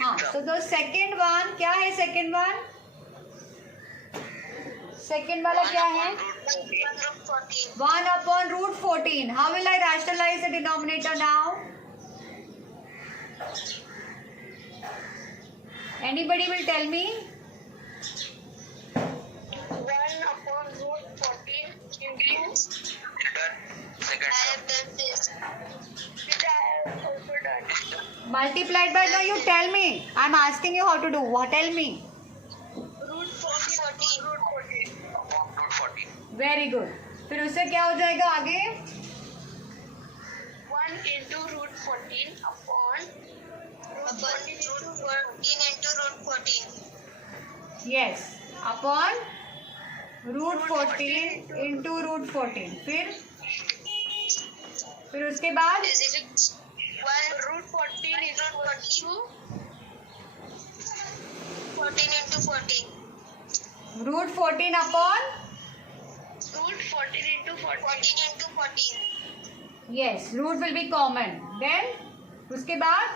हाँ, so the second one क्या है second one? Second वाला क्या है? 1/14. 1 upon root 14. How will I rationalize the denominator now? Anybody will tell me? 1 upon root 14 into. Second. I have done this. Which I have also done. Multiplied by, no, you tell me. I'm asking you how to do. What? Tell me. Root 14. Root 14. Upon root 14. Very good. फिर उससे क्या हो जाएगा आगे? 1 into root 14 upon root 14 into root 14. Yes. Upon root 14 into root 14. फिर उसके बाद Is it 1 root 14 is root 42? 14 into 14. root 14 upon, Root 14 into 14. 14 into 14. yes, root will be common. Then उसके बाद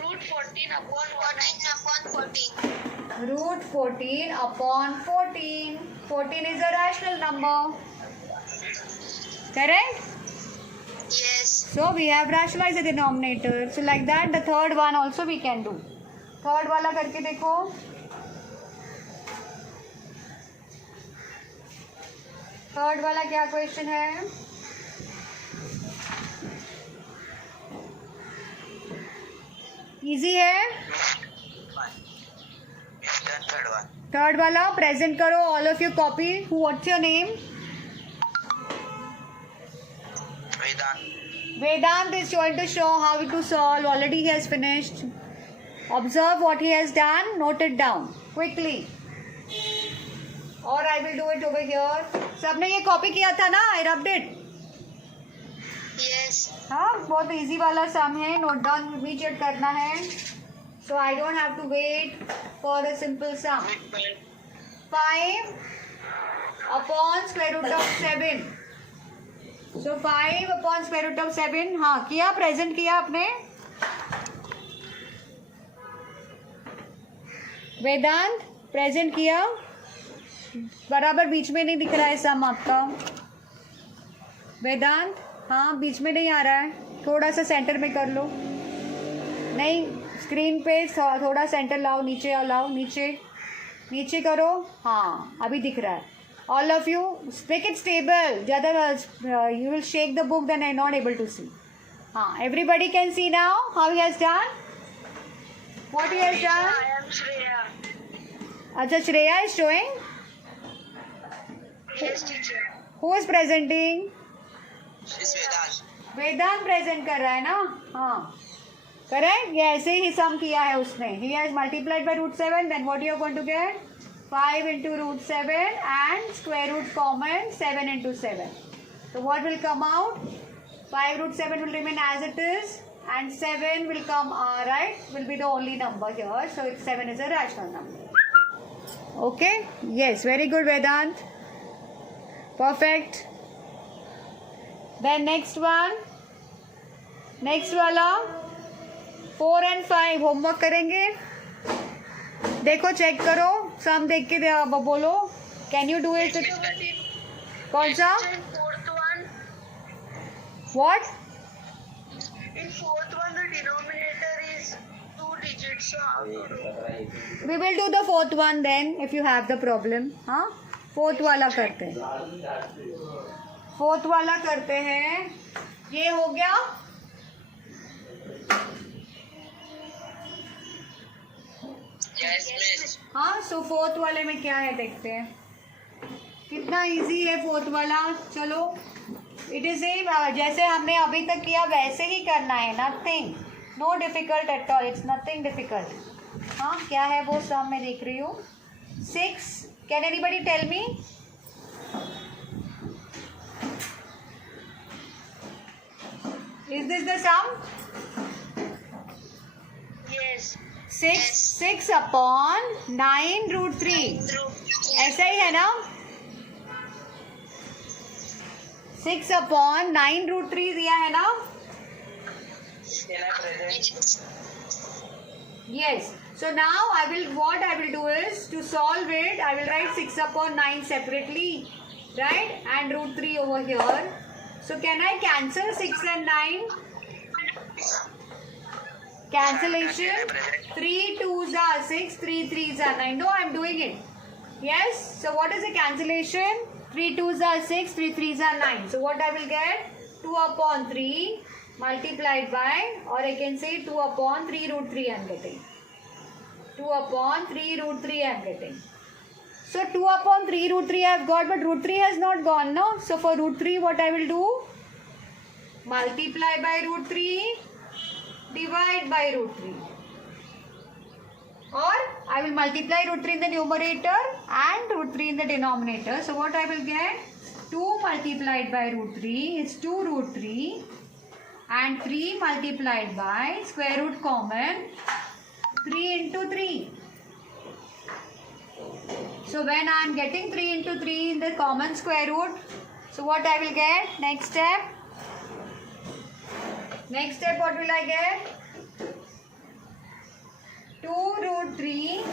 Root 14 upon 14 upon 14. root 14 upon 14. 14 is a rational number. Correct? Yes. So we have rationalized the denominator. So like that the third one also we can do. Third वाला करके देखो. Third वाला क्या question है? Easy है. Third one. Third वाला present करो. All of you copy. What's your name? Vedant. Vedant is going to show how to solve. Already he has finished. Observe what he has done. Note it down quickly. Or I will do it over here. सबने ये copy किया था ना? I rubbed it. Yes. हाँ, बहुत easy वाला सम है. Note down immediate करना है. So I don't have to wait for a simple sum. 5 upon square root of 7. So 5 upon square root of 7. हाँ, किया, प्रेजेंट किया आपने. वेदांत प्रेजेंट किया. बराबर बीच में नहीं दिख रहा है सम आपका. वेदांत, हाँ बीच में नहीं आ रहा है. थोड़ा सा सेंटर में कर लो. नहीं, स्क्रीन पे थोड़ा सेंटर लाओ. नीचे लाओ. नीचे करो. हाँ, अभी दिख रहा है. All of you, make it stable. ज़्यादा you will shake the book, then I'm not able to see. हाँ, everybody can see now how he has done. What he has done? I am Shreya. अच्छा, Shreya is showing. Yes, teacher. Who is presenting? Miss Vedant. Vedant present कर रहा है ना. हाँ, correct. ये ऐसे ही सम किया है उसने. He has multiplied by root 7. Then what you are going to get? 5 into root 7 and square root common 7 into 7. So what will come out? 5 root 7 will remain as it is, and 7 will come, right, will be the only number here. So 7 is a rational number. Okay? Yes, very good, Vedant. Perfect. Then next one. Next वाला 4 and 5 homework करेंगे. देखो check करो, सम देख के बोलो. Can you do it? कौन सा? Fourth one. What? In fourth one, the denominator is 2 digits. So how to do? We will do the fourth one then if you have the problem. हाँ, fourth वाला करते हैं. Fourth वाला करते हैं. ये हो गया. Yes, miss. हाँ, सो फोर्थ वाले में क्या है देखते हैं. कितना इजी है फोर्थ वाला. चलो, इट इज सेम जैसे हमने अभी तक किया वैसे ही करना है. Nothing, know difficult at all. It's nothing difficult. हाँ, क्या है वो सम मैं देख रही हूँ. 6. Can anybody tell me? Is this the sum? Yes. 6 upon 9 root 3. ऐसा ही है ना? 6 upon 9 root 3 दिया है ना? Yes. So now what I will do is to solve it, I will write 6 upon 9 separately, right? And root 3 over here. So can I cancel 6 and 9? Cancellation. 3 2s are 6, 3 3s are 9. No, I am doing it. Yes. So what is the cancellation? 3 2s are 6, 3 3s are 9. So what I will get? 2 upon 3 multiplied by, or I can say 2 upon 3 root 3 I am getting. 2 upon 3 root 3 I am getting. So 2 upon 3 root 3 I have got, but root 3 has not gone, no? So for root 3 what I will do? Multiply by root 3, divide by root 3. Or I will multiply root 3 in the numerator and root 3 in the denominator. So what I will get? 2 multiplied by root 3 is 2 root 3, and 3 multiplied by square root common 3 into 3. So when I am getting 3 into 3 in the common square root, so what I will get? Next step what will I get? 2 root 3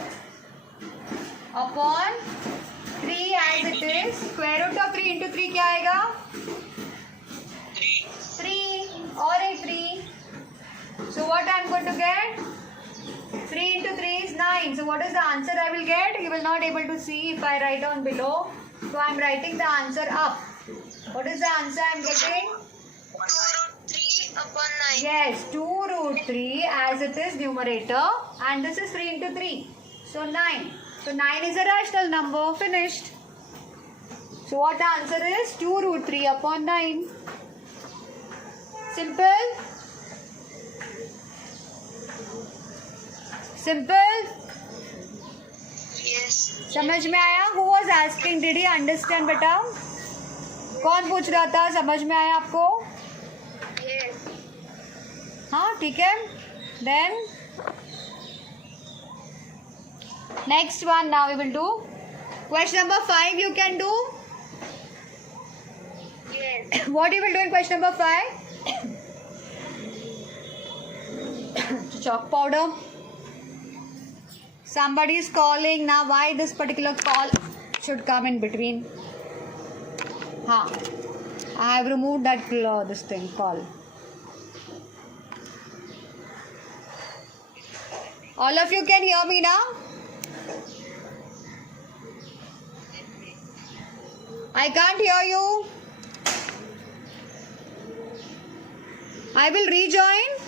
upon 3 as it is. Square root of 3 into 3 क्या आएगा? 3 और एक 3. So what I am going to get? 3 into 3 is 9. So what is the answer I will get? You will not able to see if I write down below. So I am writing the answer up. What is the answer I am getting? 2 root 3 upon 9. Yes, 2 root 3 as it is numerator, and this is 3 into 3. So 9. So 9 is a rational number. Finished. So what the answer is? 2 root 3 upon 9. Simple. Simple. Yes. समझ में आया? Who was asking? Did he understand बेटा? कौन पूछ रहा था? समझ में आया आपको? Yes. हाँ, ठीक है. Then next one now we will do. Question number 5 you can do. Yes. What you will do in question number 5? Chalk powder. Somebody is calling now. Why this particular call should come in between? हाँ, I have removed that this thing call. All of you can hear me now? I can't hear you. I will rejoin.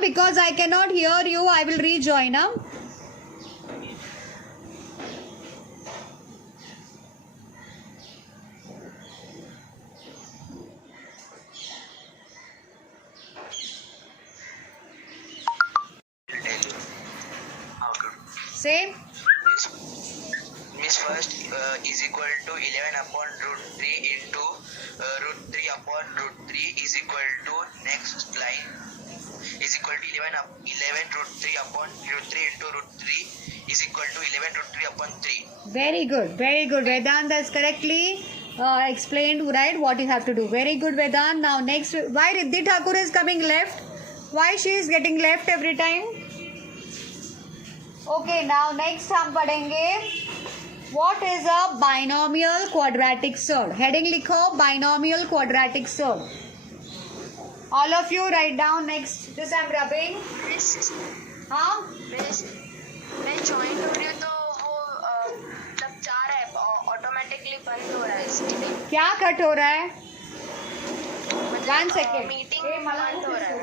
Because I cannot hear you, I will rejoin. How to? Say. is first is equal to 11 upon root 3 into root 3 upon root 3 is equal to next line is equal to 11 root 3 upon root 3 into root 3 is equal to 11 root 3 upon 3. Very good, very good. Vedant has correctly explained, right, what you have to do. Very good, Vedant. Now next, why Riddhi Thakur is coming left? Why she is getting left every time? Okay, now next हम पढ़ेंगे what is a binomial quadratic surd. Heading लिखो binomial quadratic surd. All of you write down next. This I'm rubbing. Miss हाँ miss मैं join हो रही हूँ तो वो मतलब जा रहा है ऑटोमेटिकली बंद हो रहा है इसलिए क्या कट हो रहा है? One second. मीटिंग हे, मला बंद हो रहा है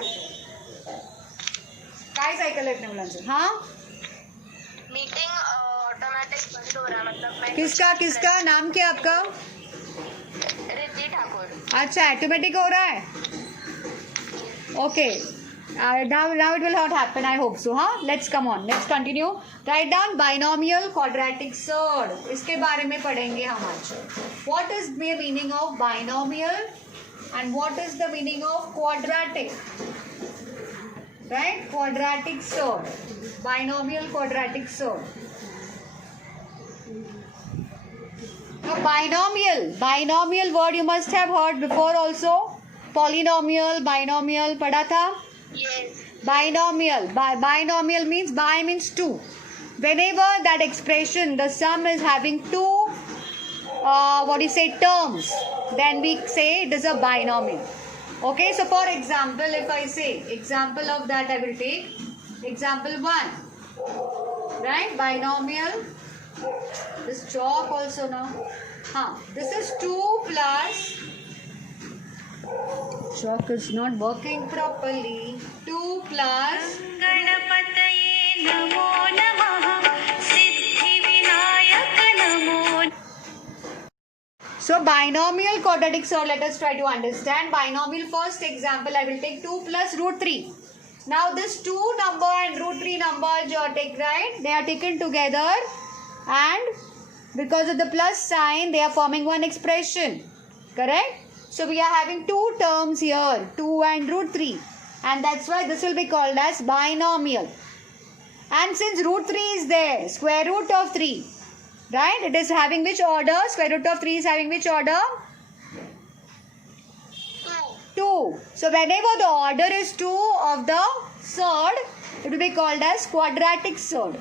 काय सायकल आहेत ना मुलांचं? हाँ मीटिंग ऑटोमेटिक बंद हो रहा है मतलब मैं किसका किसका नाम क्या आपका? रिद्धि ठाकुर अच्छा ऑटोमेटिक हो रहा है. Okay now it will not happen. I hope so. हाँ let's come on. Let's continue. Write down binomial quadratic surd. इसके बारे में पढ़ेंगे हम आज. What is the meaning of binomial and what is the meaning of quadratic? Right? Quadratic surd. Binomial quadratic surd. Now binomial word you must have heard before also. Polynomial, binomial पढ़ा था. Yes Binomial means bi means two. Whenever that expression the sum is having two terms, then we say it is a binomial. Okay, so for example, if I say example of that, I will take example 1, right? Binomial, this chalk also now. This is 2 plus, chalk is not working properly. 2 plus गणपतये नमो नमः सिद्धिविनायक नमो. So binomial quadratic surd, let us try to understand. Binomial, first example, I will take 2 plus root 3. Now this 2 number and root 3 number you take, right? They are taken together and because of the plus sign they are forming one expression. Correct? So we are having 2 terms here, 2 and root 3. And that's why this will be called as binomial. And since root 3 is there, square root of 3. Right? It is having which order? Square root of 3 is having which order? 2. So whenever the order is 2 of the surd, it will be called as quadratic surd.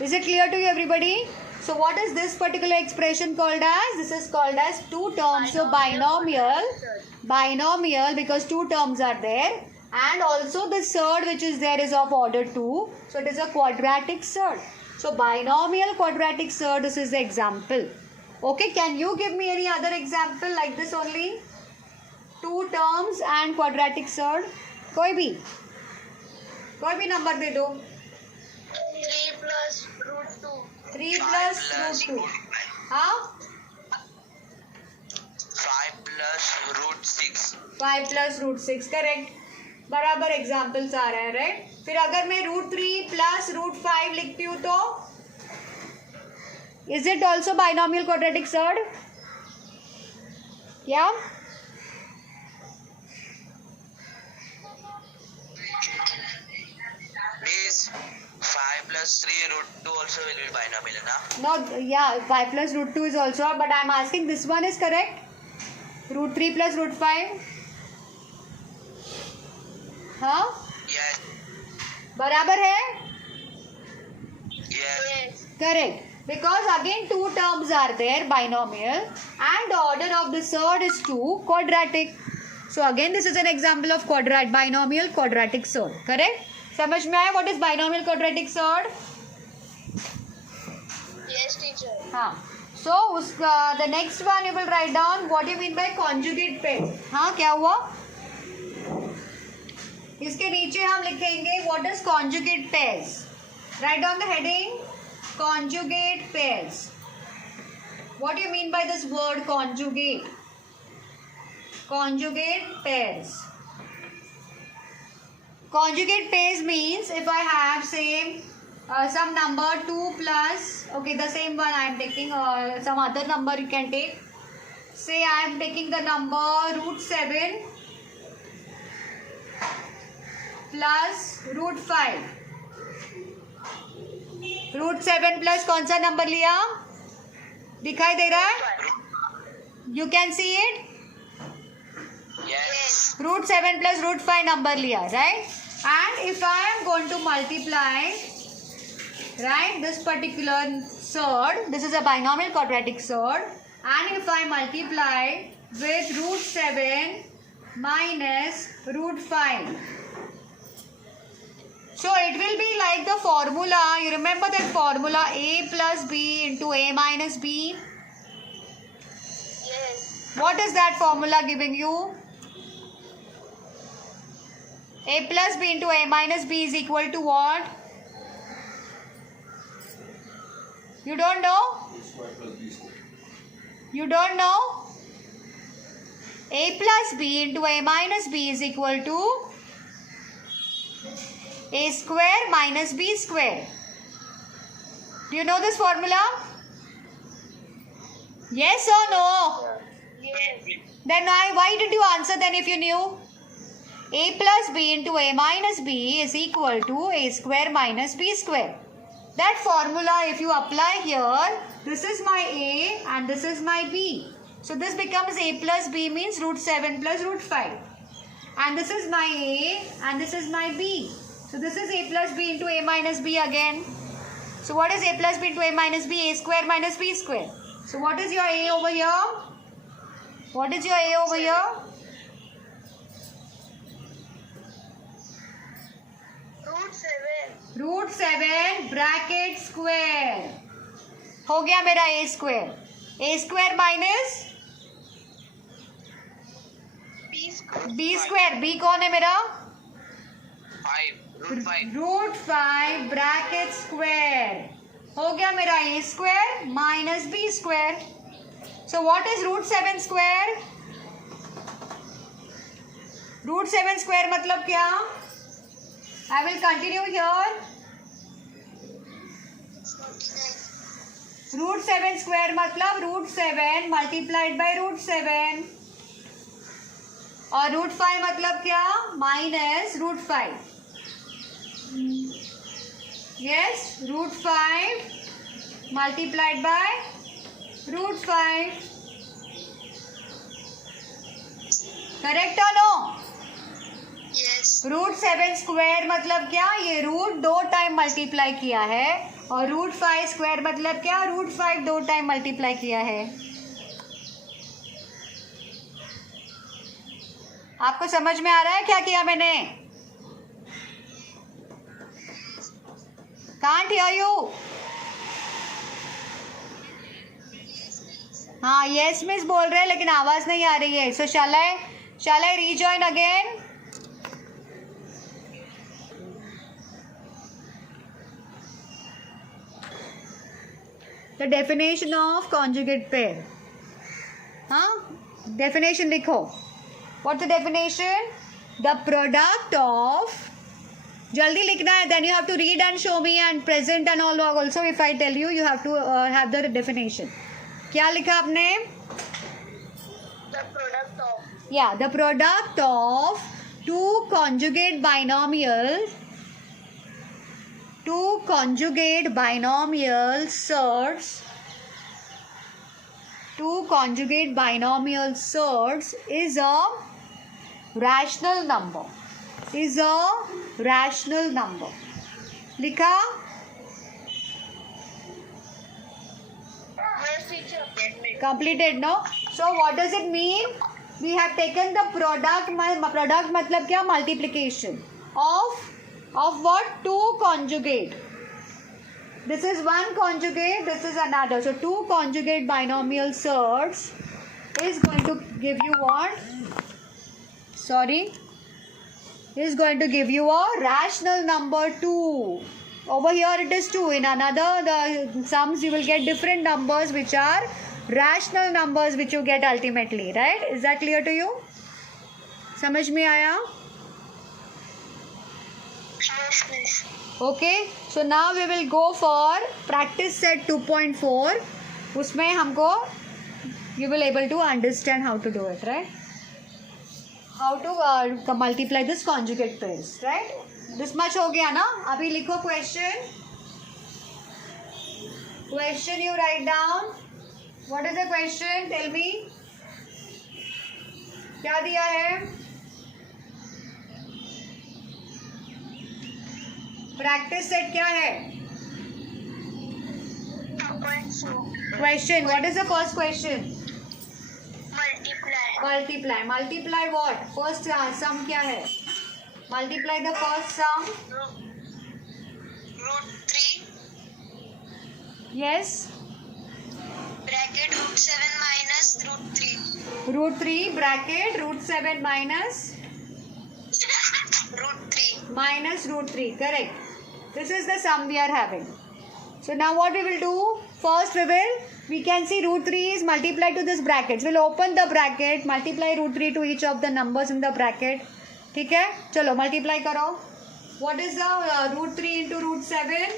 Is it clear to you, everybody? So what is this particular expression called as? This is called as 2 terms. So binomial because 2 terms are there. And also the surd which is there is of order 2. So it is a quadratic surd. So binomial quadratic surd, this is the example. Okay, can you give me any other example like this only? 2 terms and quadratic surd. कोई भी number दे दो. 3 plus root 2 3 plus root 2. हाँ 5 plus root 6. 5 plus root 6, correct. बराबर examples आ रहे हैं, right. फिर अगर मैं रूट 3 प्लस रूट 5 लिखती हूँ तो is it also binomial quadratic surd? क्या? Means 5 plus 3 root 2 also will be binomial, na? No, yeah, 5 plus root 2 is also, but I am asking this one is correct? Root 3 plus root 5? हाँ? Yes. बराबर है? Yes. Correct. Because again 2 terms are there, binomial, and the order of the surd is 2, quadratic. So again this is an example of binomial quadratic surd. Correct? समझ में आया what is binomial quadratic surd? yes teacher हाँ. So the next one you will write down what you mean by conjugate pair. हाँ क्या हुआ? इसके नीचे हम लिखेंगे what is conjugate pairs. Write down the heading conjugate pairs. What do you mean by this word conjugate? Conjugate pairs. Conjugate pairs means if I have say some number 2 plus, okay, the same one I am taking, some other number you can take. Say I am taking the number root 7 plus root 5. Root 7 plus कौन सा number लिया? दिखाई दे रहा है? You can see it? Yes. Root 7 plus root 5 number लिया, right? And if I am going to multiply, right, this particular surd, this is a binomial quadratic surd, and if I multiply with root 7 minus root 5, so it will be like the formula. You remember that formula, a plus b into a minus b? Yes. What is that formula giving you? A plus b into a minus b is equal to what? You don't know? You don't know? A plus b into a minus b is equal to a square minus b square. Do you know this formula? Yes or no? Yes. Then why did you answer then if you knew? A plus b into a minus b is equal to a square minus b square. That formula, if you apply here, this is my a and this is my b. So this becomes a plus b means root 7 plus root 5. And this is my a and this is my b. So this is a plus b into a minus b again. So what is a plus b into a minus b? A square minus b square. So what is your a over here? What is your a over here? Root 7. Root 7 bracket square हो गया मेरा A square minus B square. B square. B कौन है मेरा? 5. Root 5. Root 5 bracket square हो गया मेरा A square minus B square. So what is root 7 square? Root 7 square मतलब क्या? I will continue here. 49. Root 7 square मतलब रूट 7 मल्टीप्लाइड बाई रूट 7 और रूट 5 मतलब क्या? Minus root 5. Yes, root 5 multiplied by root 5. Correct और no? Yes. Root 7 square मतलब क्या? ये रूट 2 टाइम मल्टीप्लाई किया है और रूट 5 स्क्वायर मतलब क्या? रूट 5 2 टाइम मल्टीप्लाई किया है. आपको समझ में आ रहा है क्या किया मैंने? Can't hear you. हाँ, यस मिस बोल रहे हैं लेकिन आवाज नहीं आ रही है. So shall I rejoin again? The definition of conjugate pair. हाँ, definition लिखो. What's the definition? The product of, जल्दी लिखना है. Then you have to read and show me and present and all. Also, if I tell you, you have to have the definition. क्या लिखा आपने? The product of. Yeah, the product of two conjugate binomials. Two conjugate binomial surds. Two conjugate binomial surds is a rational number. Is a rational number. लिखा? Yes, teacher. Completed, no? So what does it mean? We have taken the product. Product मतलब क्या? Multiplication of what? Two conjugate. This is one conjugate, this is another. So two conjugate binomial surds is going to give you what? Sorry. Is going to give you a rational number 2. Over here it is 2. In another, the sums you will get different numbers which are rational numbers which you get ultimately. Right? Is that clear to you? समझ में आया? Yes, miss. Okay, so now we will go for practice set 2.4. उसमें हमको you will able to understand how to do it, right? How to multiply this conjugate pairs, right? This much हो गया ना? अभी लिखो question. Question you write down. What is the question? Tell me. क्या दिया है? प्रैक्टिस सेट क्या है? 2.4. Question. What is the first question? Multiply. Multiply. Multiply what? First sum क्या है? Multiply the first sum. Root 3. Yes. Bracket root 7 minus root 3. Root 3 bracket root 7 minus Root 3. minus root 3. Correct. This is the sum we are having. So now what we will do? First we can see root 3 is multiplied to this brackets. We'll open the bracket, multiply root 3 to each of the numbers in the bracket. ठीक है? चलो multiply करो. What is the root 3 into root 7?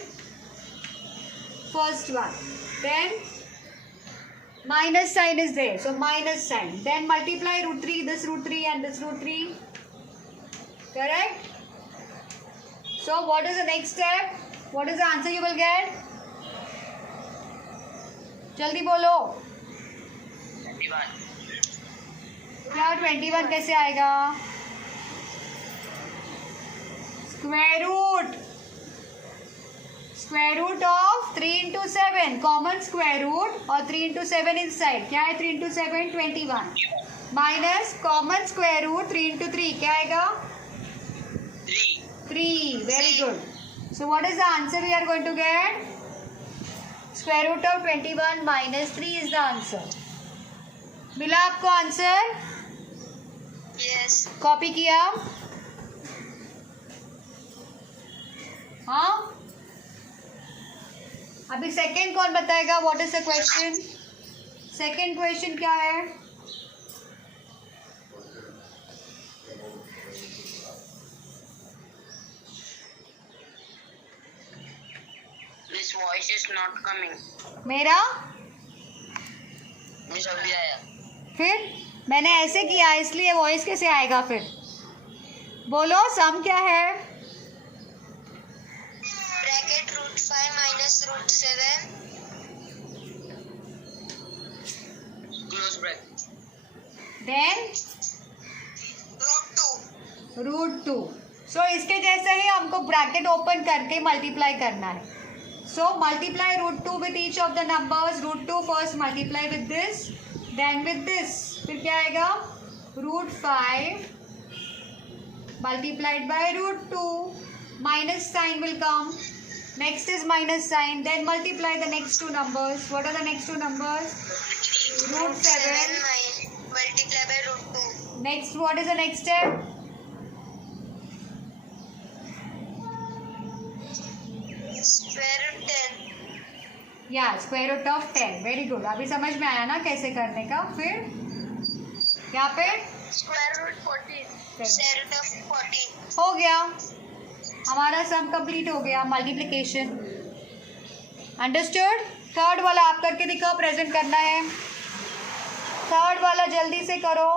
First one. Then minus sign is there. So minus sign. Then multiply root 3, this root 3 and this root 3. Correct? So what is the next step? What is the answer you will get? जल्दी बोलो. 21. क्या 21 कैसे आएगा? Square root of 3 into 7. Common square root और 3 into 7 inside. क्या है 3 into 7? 21. Minus common square root 3 into 3. क्या आएगा? 3. 3. Very good. So what is the answer we are going to get? Square root of 21 minus 3 is the answer. मिला आपको answer? Yes. Copy किया? हाँ? अभी सेकेंड कौन बताएगा? What is the question? Second question क्या है? This voice is not coming. मेरा? मिस अभी आया. फिर मैंने ऐसे किया इसलिए वॉइस कैसे आएगा फिर? बोलो सम क्या है? Bracket root 5 minus root 7. Close bracket. Then Root 2. Root 2. So इसके जैसे ही हमको ब्रैकेट ओपन करके मल्टीप्लाई करना है. So multiply root 2 with each of the numbers. Root 2 first multiply with this, then with this. फिर क्या आएगा? Root 5 multiplied by root 2. Minus sign will come. Next is minus sign. Then multiply the next two numbers. What are the next two numbers? Root 7. Multiply by root 2. Next, what is the next step? Square root 10. Yeah, square root of 10. Very good. अभी समझ में आया ना कैसे करने का? फिर यहाँ पे Square root 14. Square root of 14. हो गया. हमारा सम कंप्लीट हो गया. मल्टीप्लिकेशन. अंडरस्टूड? थर्ड वाला आप करके दिखाओ. प्रेजेंट करना है. थर्ड वाला जल्दी से करो.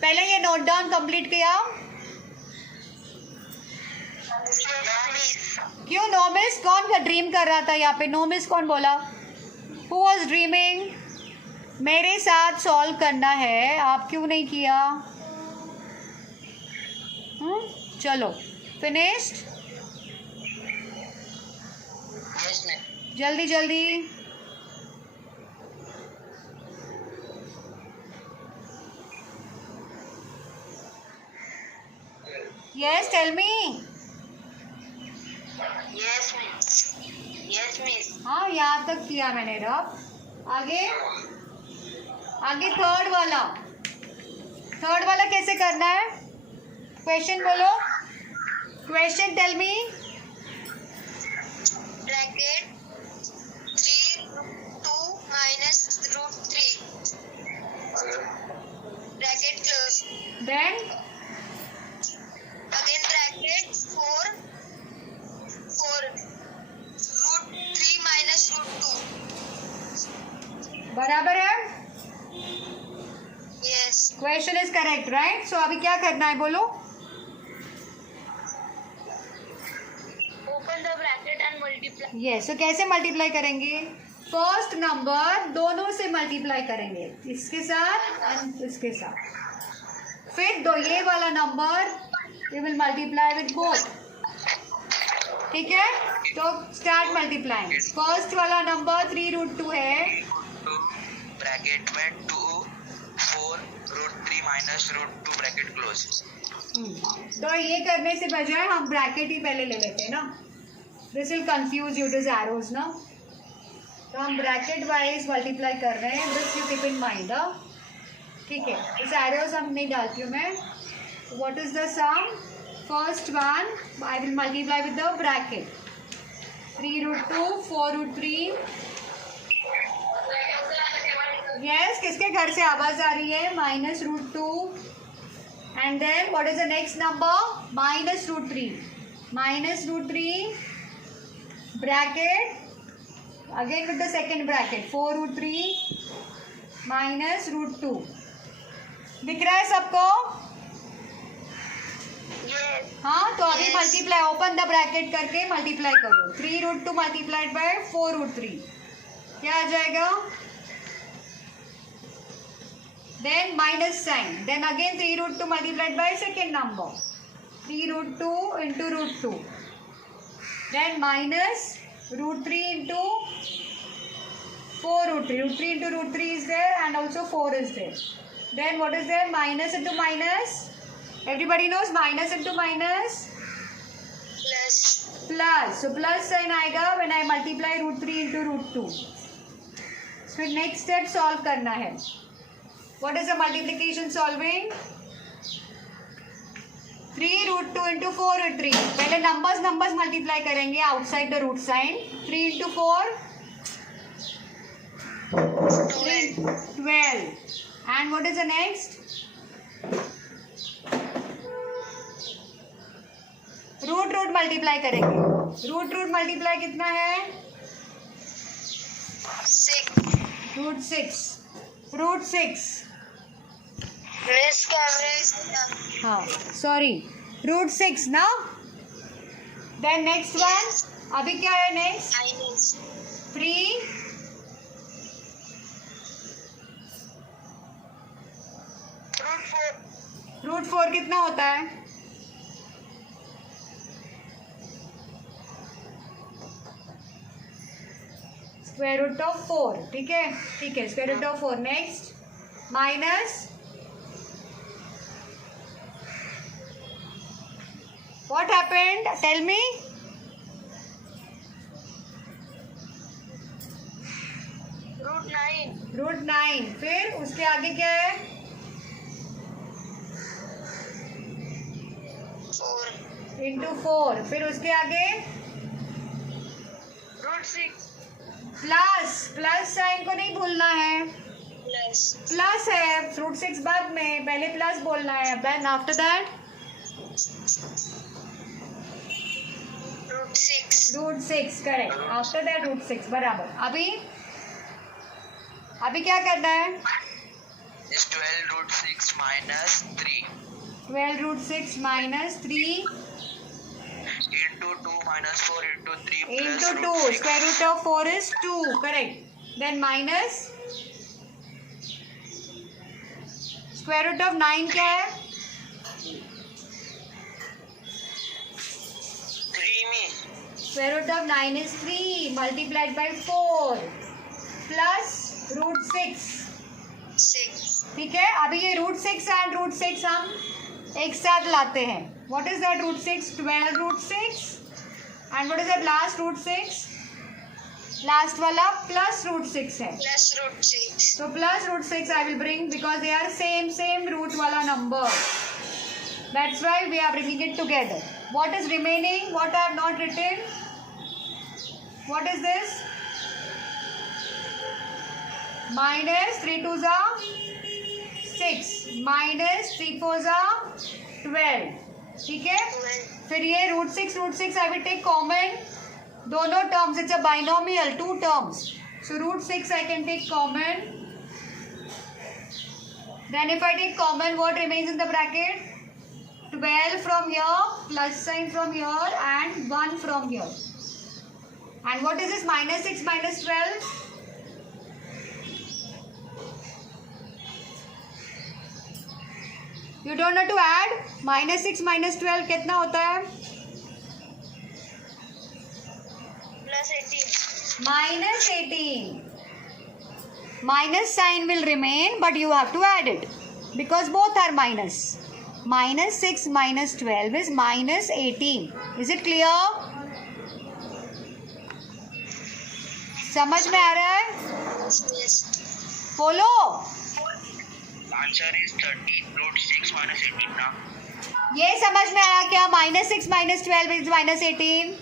पहले ये नोट डाउन कंप्लीट किया. क्यों नो मिस? कौन ड्रीम कर रहा था यहाँ पे? नो मिस कौन बोला? Who was dreaming? मेरे साथ सॉल्व करना है. आप क्यों नहीं किया? चलो फिनिश्ड. Yes, ma'am. जल्दी जल्दी. Yes tell me. Yes, miss. Yes, miss. हाँ यहाँ तक किया मैंने. रब आगे आगे थर्ड वाला. थर्ड वाला कैसे करना है? क्वेश्चन बोलो. Question tell me. Bracket 3 root 2 minus root 3. Bracket bracket close. Then Again bracket 4 root 3 minus root 2. बराबर है? Yes. Question is correct, right? So अभी क्या करना है बोलो? Open the bracket and multiply. Yes, तो कैसे मल्टीप्लाई करेंगे? फर्स्ट नंबर दोनों से मल्टीप्लाई करेंगे, इसके साथ एंड इसके साथ। फिर दो ये वाला number we will multiply with both. ठीक है, तो स्टार्ट मल्टीप्लाइंग। फर्स्ट वाला नंबर 3 रूट 2 है, ब्रैकेट में 2 4 root 3 minus root 2 bracket close. तो ये करने से बजाय हम ब्रैकेट ही पहले ले लेते हैं ना, this will confuse you this arrows ना, तो हम ब्रैकेट वाइज मल्टीप्लाई कर रहे हैं, this you keep in mind. ठीक है, इस एरोज हम नहीं डालती हूँ मैं। What is the sum? First one I will multiply with the bracket 3 root 2 4 root 3। Yes, किसके घर से आवाज आ रही है? Minus root 2 and then what is the next number? minus root 3 bracket again with the second bracket 4 root 3 minus root 2। दिख रहा है सबको? Yes. हाँ, तो अभी Yes. Multiply, open the bracket करके मल्टीप्लाई करो। 3 रूट 2 मल्टीप्लाइड बाय 4 रूट 3 क्या आ जाएगा? Then minus sign. Then again 3 root 2 multiplied by second number. 3 root 2 into root 2. Then minus root 3 into 4 root 3. Root 3 into root 3 is there and also 4 is there. Then what is there? Minus into minus. Everybody knows minus into minus. Plus. Plus. So plus sign आएगा when I multiply root 3 into root 2. So next step solve करना है। What is the multiplication solving? 3 root 2 into 4 root 3. पहले numbers multiply करेंगे outside the root sign. 3 into 4 12. And what is the next? root multiply करेंगे। root multiply कितना है? 6. root 6 Miss cameras. हाँ, sorry, root 6 ना। Then next one, अभी क्या है नेक्स्ट? Minus. 3 Root 4. रूट 4 कितना होता है? Square root of 4। ठीक है, ठीक है, square root of 4। Next minus What happened? Tell me. Root 9. Root 9। फिर उसके आगे क्या है? 4. इंटू 4। फिर उसके आगे Root 6. प्लस साइन को नहीं भूलना है। Plus. प्लस है, रूट 6 बाद में, पहले प्लस बोलना है। Then after that root 6। Correct, after that root 6 बराबर। अभी क्या करना है? is 12 root 6 minus 3 12 root 6 minus 3 into 2 minus 4 into 3 plus into root 2। 6. Square root of 4 is 2। Correct. Then minus square root of 9 क्या है? 3 में Square root of 9 is 3 multiplied by 4 plus root 6। 6. ठीक है, अभी ये रूट 6 एंड रूट 6 हम एक साथ लाते हैं। What is that root 6? 12 root 6 and what is that last root 6? लास्ट वाला प्लस रूट 6 है। Plus root 6. So plus root 6 I will bring because they are same root wala number. That's why we are bringing it together. What is remaining? What I have not written? What is this? Minus 3 2s are 6 minus 3 4 12, ठीक है. 12. फिर ये √6 I will take common दोनों terms. It's a binomial, 2 terms. So √6 I can take common. Then if I take common, what remains in the bracket? 12 from here, plus sign from here, and 1 from here. And what is this minus 6 minus 12? You don't know to add. Minus 6 minus 12 कितना होता है? Plus 18. Minus 18. Minus sign will remain, but you have to add it because both are minus. Minus 6 minus 12 is minus 18. Is it clear? समझ में आ रहा है? Yes. बोलो. Answer is 13√6 minus 18 now. ये समझ में आया क्या? Minus 6 minus 12 is minus 18.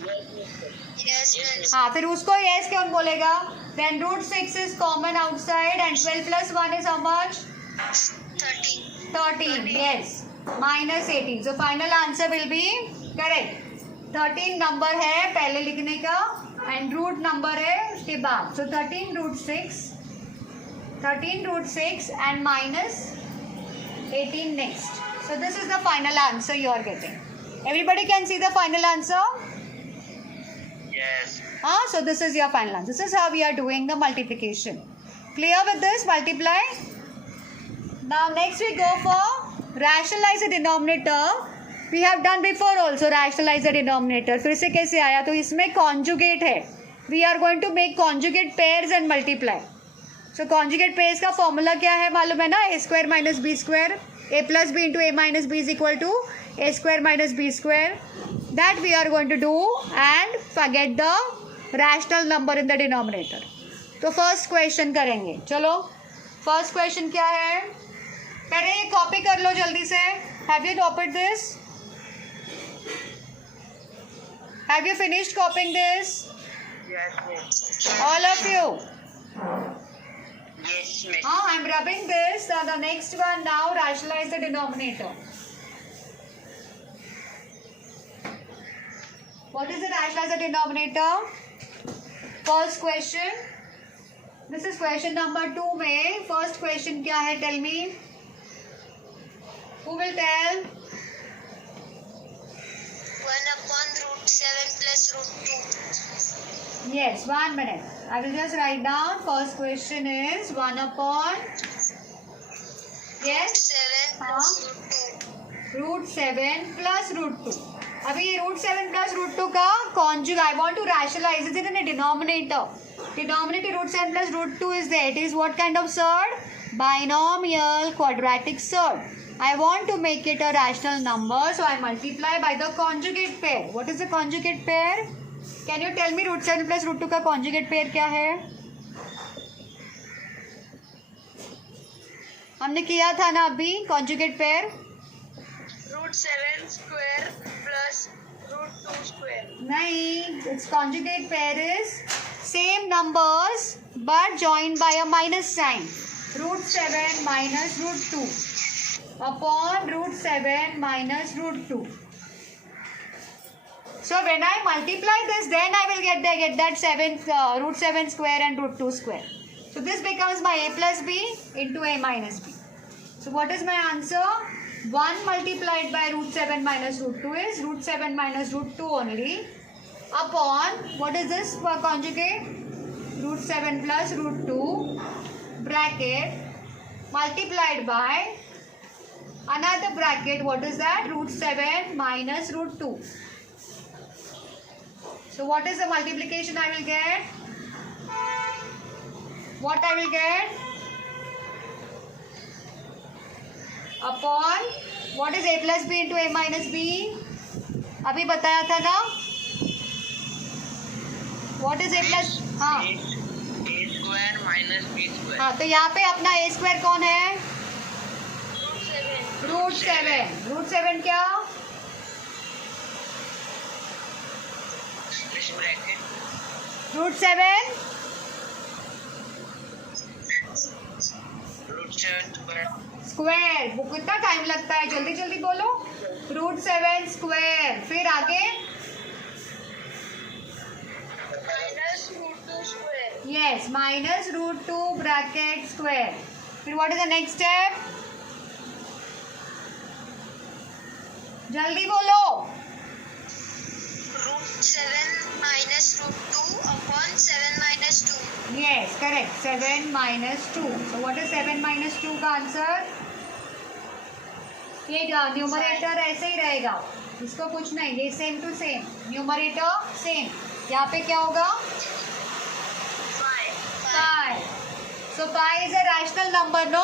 Yes, yes. हाँ, फिर उसको yes क्यों बोलेगा? Then √6 is common outside and 12 plus 1 is how much? 13. 13. Yes. Minus 18. So final answer will be correct. 13 number है पहले लिखने का and root number है उसके बाद. So 13√6 and minus 18 next. So this is the final answer you are getting. Everybody can see the final answer? Yes. So this is your final answer. This is how we are doing the multiplication. Clear with this? Multiply. Now next we go for rationalize the denominator. We have done before also rationalize the denominator. फिर से कैसे आया? तो इसमें conjugate है. We are going to make conjugate pairs and multiply. So conjugate pairs का formula क्या है मालूम है ना? A square minus B square. A plus B into A minus B is equal to A square minus B square. That we are going to do and forget the rational number in the denominator. तो first question करेंगे. चलो first question क्या है? पहले ये copy कर लो जल्दी से. Have you copied this? Have you finished copying this? Yes, miss. All of you. Yes, miss. I'm rubbing this. The next one now, rationalize the denominator. What is the rationalize the denominator? First question. This is question number 2 में. First question क्या है? Tell me. Who will tell? 1/√7 plus √2. Yes, 1 minute. I will just write down. First question is 1 upon. Yes. 7 plus √2. √7 plus √2. अभी ये √7 plus √2 का conjugate. I want to rationalize it in a denominator. Denominator √7 plus √2 is there. It is what kind of surd? Binomial quadratic surd. I want to make it a rational number, so I multiply by the conjugate pair. What is the conjugate pair? Can you tell me √7 plus √2 का conjugate pair क्या है? हमने किया था ना अभी conjugate pair. √7 square plus √2 square. नहीं, its conjugate pair is same numbers but joined by a minus sign. √7 minus √2 upon √7 minus √2. So when I multiply this, then I will get that √7 square and √2 square. So this becomes my a plus b into a minus b. So what is my answer? 1 multiplied by √7 minus √2 is √7 minus √2 only upon, what is this for conjugate? √7 plus √2 bracket multiplied by another bracket. What is that? √7 minus √2. So what is the multiplication I will get? What I will get? Upon, what is a plus b into a minus b? अभी बताया था ना? What is a plus? हाँ. A square minus B square. हाँ, तो यहाँ पे अपना a square कौन है? √7. √7 क्या? This bracket. √7 √7 square. स्क्वायर, वो कितना टाइम लगता है, जल्दी जल्दी बोलो। √7 स्क्वायर, फिर आगे -√2 square. Yes -√2 bracket square. फिर what is the next step, जल्दी बोलो। √7 -√2 upon 7 - 2. Yes correct, 7 - 2। So what is 7 - 2 का आंसर? ये न्यूमरेटर ऐसे ही रहेगा, इसको कुछ नहीं, ये same to same, numerator same. यहाँ पे क्या होगा? 5। So 5 is a rational number, no?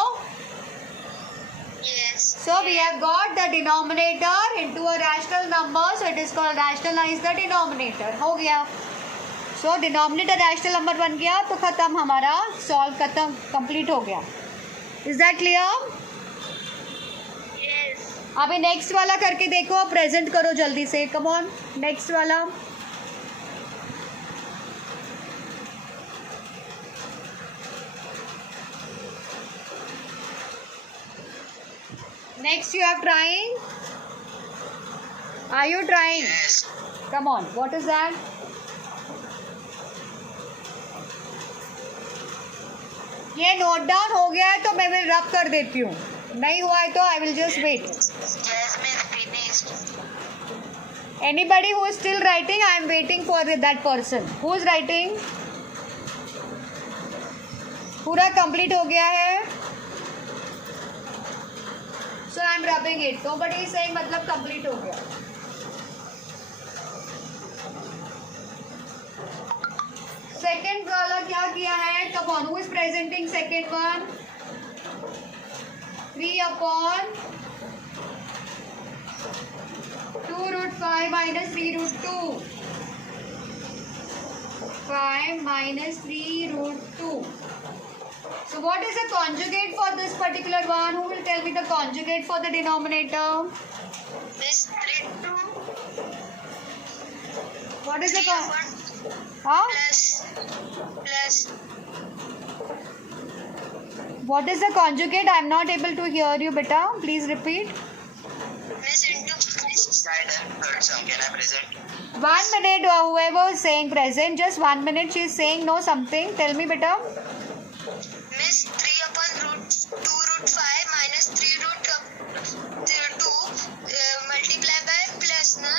Yes. So we have got the denominator into a rational number, so it is called rationalize the denominator. हो गया। So denominator rational number बन गया तो खत्म, हमारा solve खत्म, complete हो गया। Is that clear? Yes. अभी नेक्स्ट वाला करके देखो, प्रेजेंट करो जल्दी से, कम ऑन नेक्स्ट वाला। Next you are trying. Are you trying? Yes. Come on. What is that? ये नोट डाउन हो गया है तो मैं विल रब कर देती हूँ, नहीं हुआ है तो I will just wait. Yes, miss, finished. Anybody who is still writing, I am waiting for that person. Who is writing? पूरा कंप्लीट हो गया है। So I am rubbing it. Nobody is saying मतलब कंप्लीट हो गया। Second वाला क्या किया है? Come on, who is presenting second one? 3 upon 2√5 minus 3√2. 5 minus 3√2. So what is the conjugate for this particular one? Who will tell me the conjugate for the denominator? Miss 3 2 What is the 3 upon huh? plus What is the conjugate? I am not able to hear you, beta. Please repeat. miss into Slide and third sum. Can I present? 1 minute. Whoever is saying present, just 1 minute. She is saying no something. Tell me, beta. miss 3 upon √2√5 minus 3√2 multiply by plus na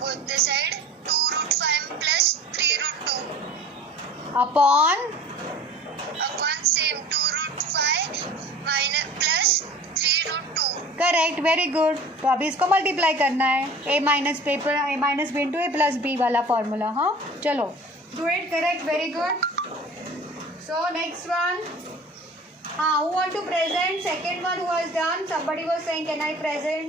both the side 2√5 plus 3√2 Upon upon same 2√5 minus plus 3√2. Correct, very good. तो अभी इसको multiply करना है, a minus paper a minus B into a plus B वाला formula. हाँ चलो, do it, correct, very good. So next one, हाँ, who want to present second one who has done? Somebody was saying can I present?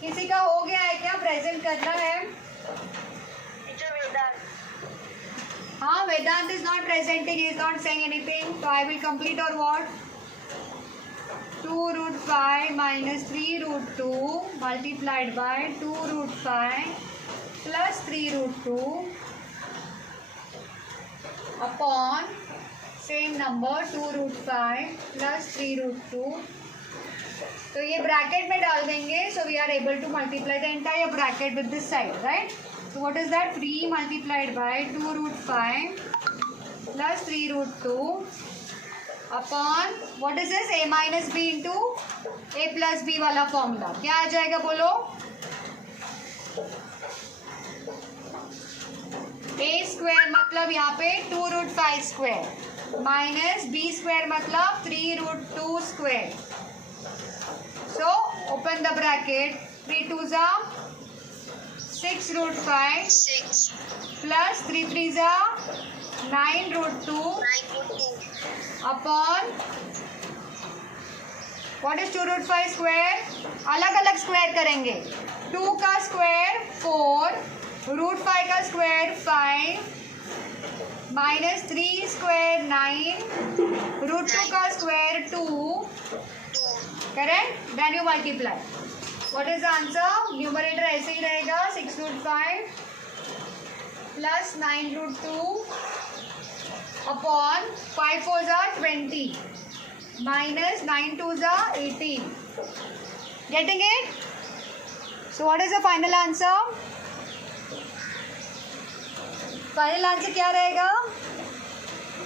किसी का हो गया है क्या? प्रेजेंट करना है? Teacher Vedant. हाँ, वेदांत is not presenting, he is not saying anything. So I will complete or what? 2√5 minus 3√2 multiplied by 2√5 plus 3√2 upon same number 2√5 plus 3√2. तो ये ब्रैकेट में डाल देंगे, so we are able to multiply the entire bracket with this side, right? So what is that? 3 multiplied by 2√5 plus 3√2 upon what is this? A minus b into a plus b वाला formula क्या आ जाएगा बोलो? a square मतलब यहाँ पे 2√5 square minus b square मतलब 3√2 square. So open the bracket, 3 2s are 6√5 6 plus 3 3s are 9√2 9√2 upon what is 2√5 square? अलग अलग स्क्वायर करेंगे। 2 का स्क्वायर 4, √5 का स्क्वायर 5 माइनस 3 स्क्वायर 9, √2 का square 2, 2 correct? Then you multiply. What is the answer? Numerator ऐसे ही रहेगा, 6√5 plus 9√2 upon 5 4s are 20 minus 9 2s are 18. Getting it? So what is the final answer? Final answer क्या रहेगा?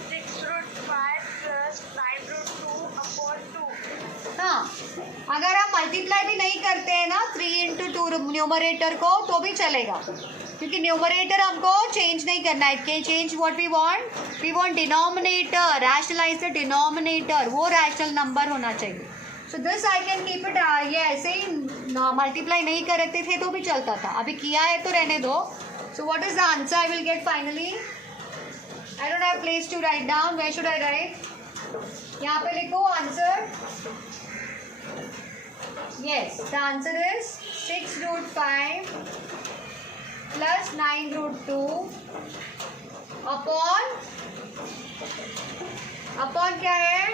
6 root 5 plus 9 root 2 upon 2. हाँ, अगर आप multiply भी नहीं करते हैं ना 3 इंटू 2 न्यूमरेटर को तो भी चलेगा, क्योंकि न्यूमरेटर हमको चेंज नहीं करना है. के change what we want denominator, rationalise the denominator, वो रैशनल नंबर होना चाहिए. So this I can keep it. ये ऐसे ही मल्टीप्लाई नहीं करते थे तो भी चलता था, अभी किया है तो रहने दो. So what is the answer I will get finally? I don't have place to write down. Where should I write? यहाँ पे लिखो answer. Yes, the answer is 6 root 5 plus 9 root 2 upon क्या है?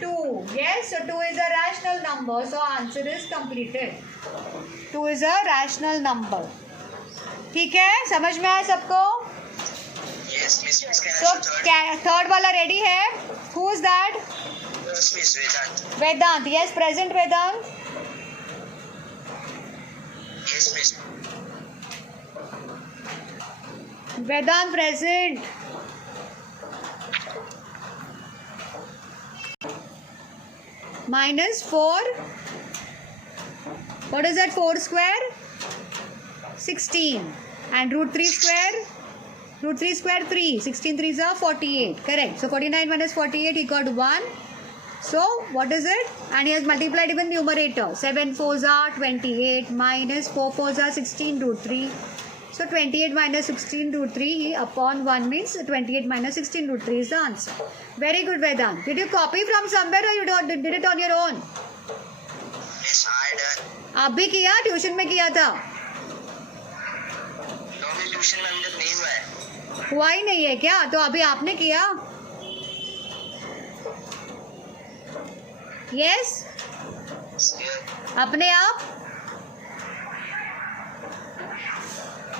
2. Yes, so 2 is a rational number, so answer is completed. 2 is a rational number. ठीक है, समझ में आया सबको? Yes, Miss. Can I So show third? Third वाला ready है? Who is that? Yes, Miss. Vedant. Vedant. Yes, present Vedant. Yes, Miss. Vedant present. Minus 4. What is that? 4 square? 16. And root 3 square? Root 3 square 3. 16 3s are 48. Correct. So 49 minus 48, he got 1. So what is it? And he has multiplied even numerator. 7 4s are 28 minus 4 4s are 16 root 3. So 28 minus 16 root 3 he upon 1 means 28 minus 16 root 3 is the answer. Very good Vedant. Did you copy from somewhere or you did it on your own? Yes, I done. आप भी किया? Tuition में किया था? No, मैं tuition में अंदर नहीं हुआ है. हुआ ही नहीं है क्या? तो अभी आपने किया? यस? अपने आप?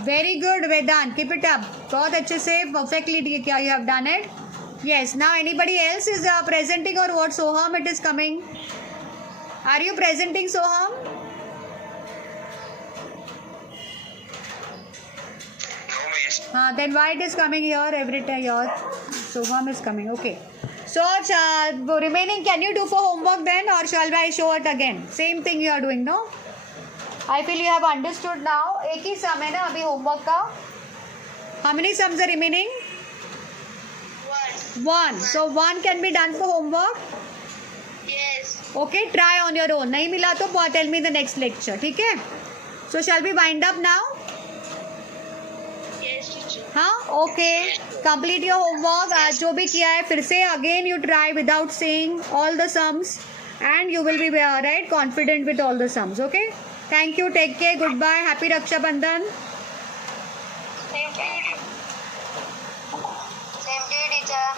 Very good Vedant, keep it up. बहुत अच्छे से परफेक्टली किया. You have done it. Yes. Now anybody else is presenting और what? Soham it is coming. Are you presenting Soham? No, Miss. Then why it is coming here every time? Your Soham is coming. Okay. So remaining, can you do for homework then, or shall I show it again? Same thing you are doing, no? I feel you have understood now. एक ही sum है ना अभी homework का. How many sums are remaining? 1. 1. So 1 can be done for homework. Yes. Okay, try on your own. नहीं मिला तो tell me the next lecture. ठीक है? So shall we wind up now? Yes, teacher. हाँ, okay. Complete your homework. आज जो भी किया है फिर से again you try without saying all the sums and you will be right confident with all the sums. Okay, thank you. Take care. Good bye. Happy Rakshabandhan. Same to you, teacher.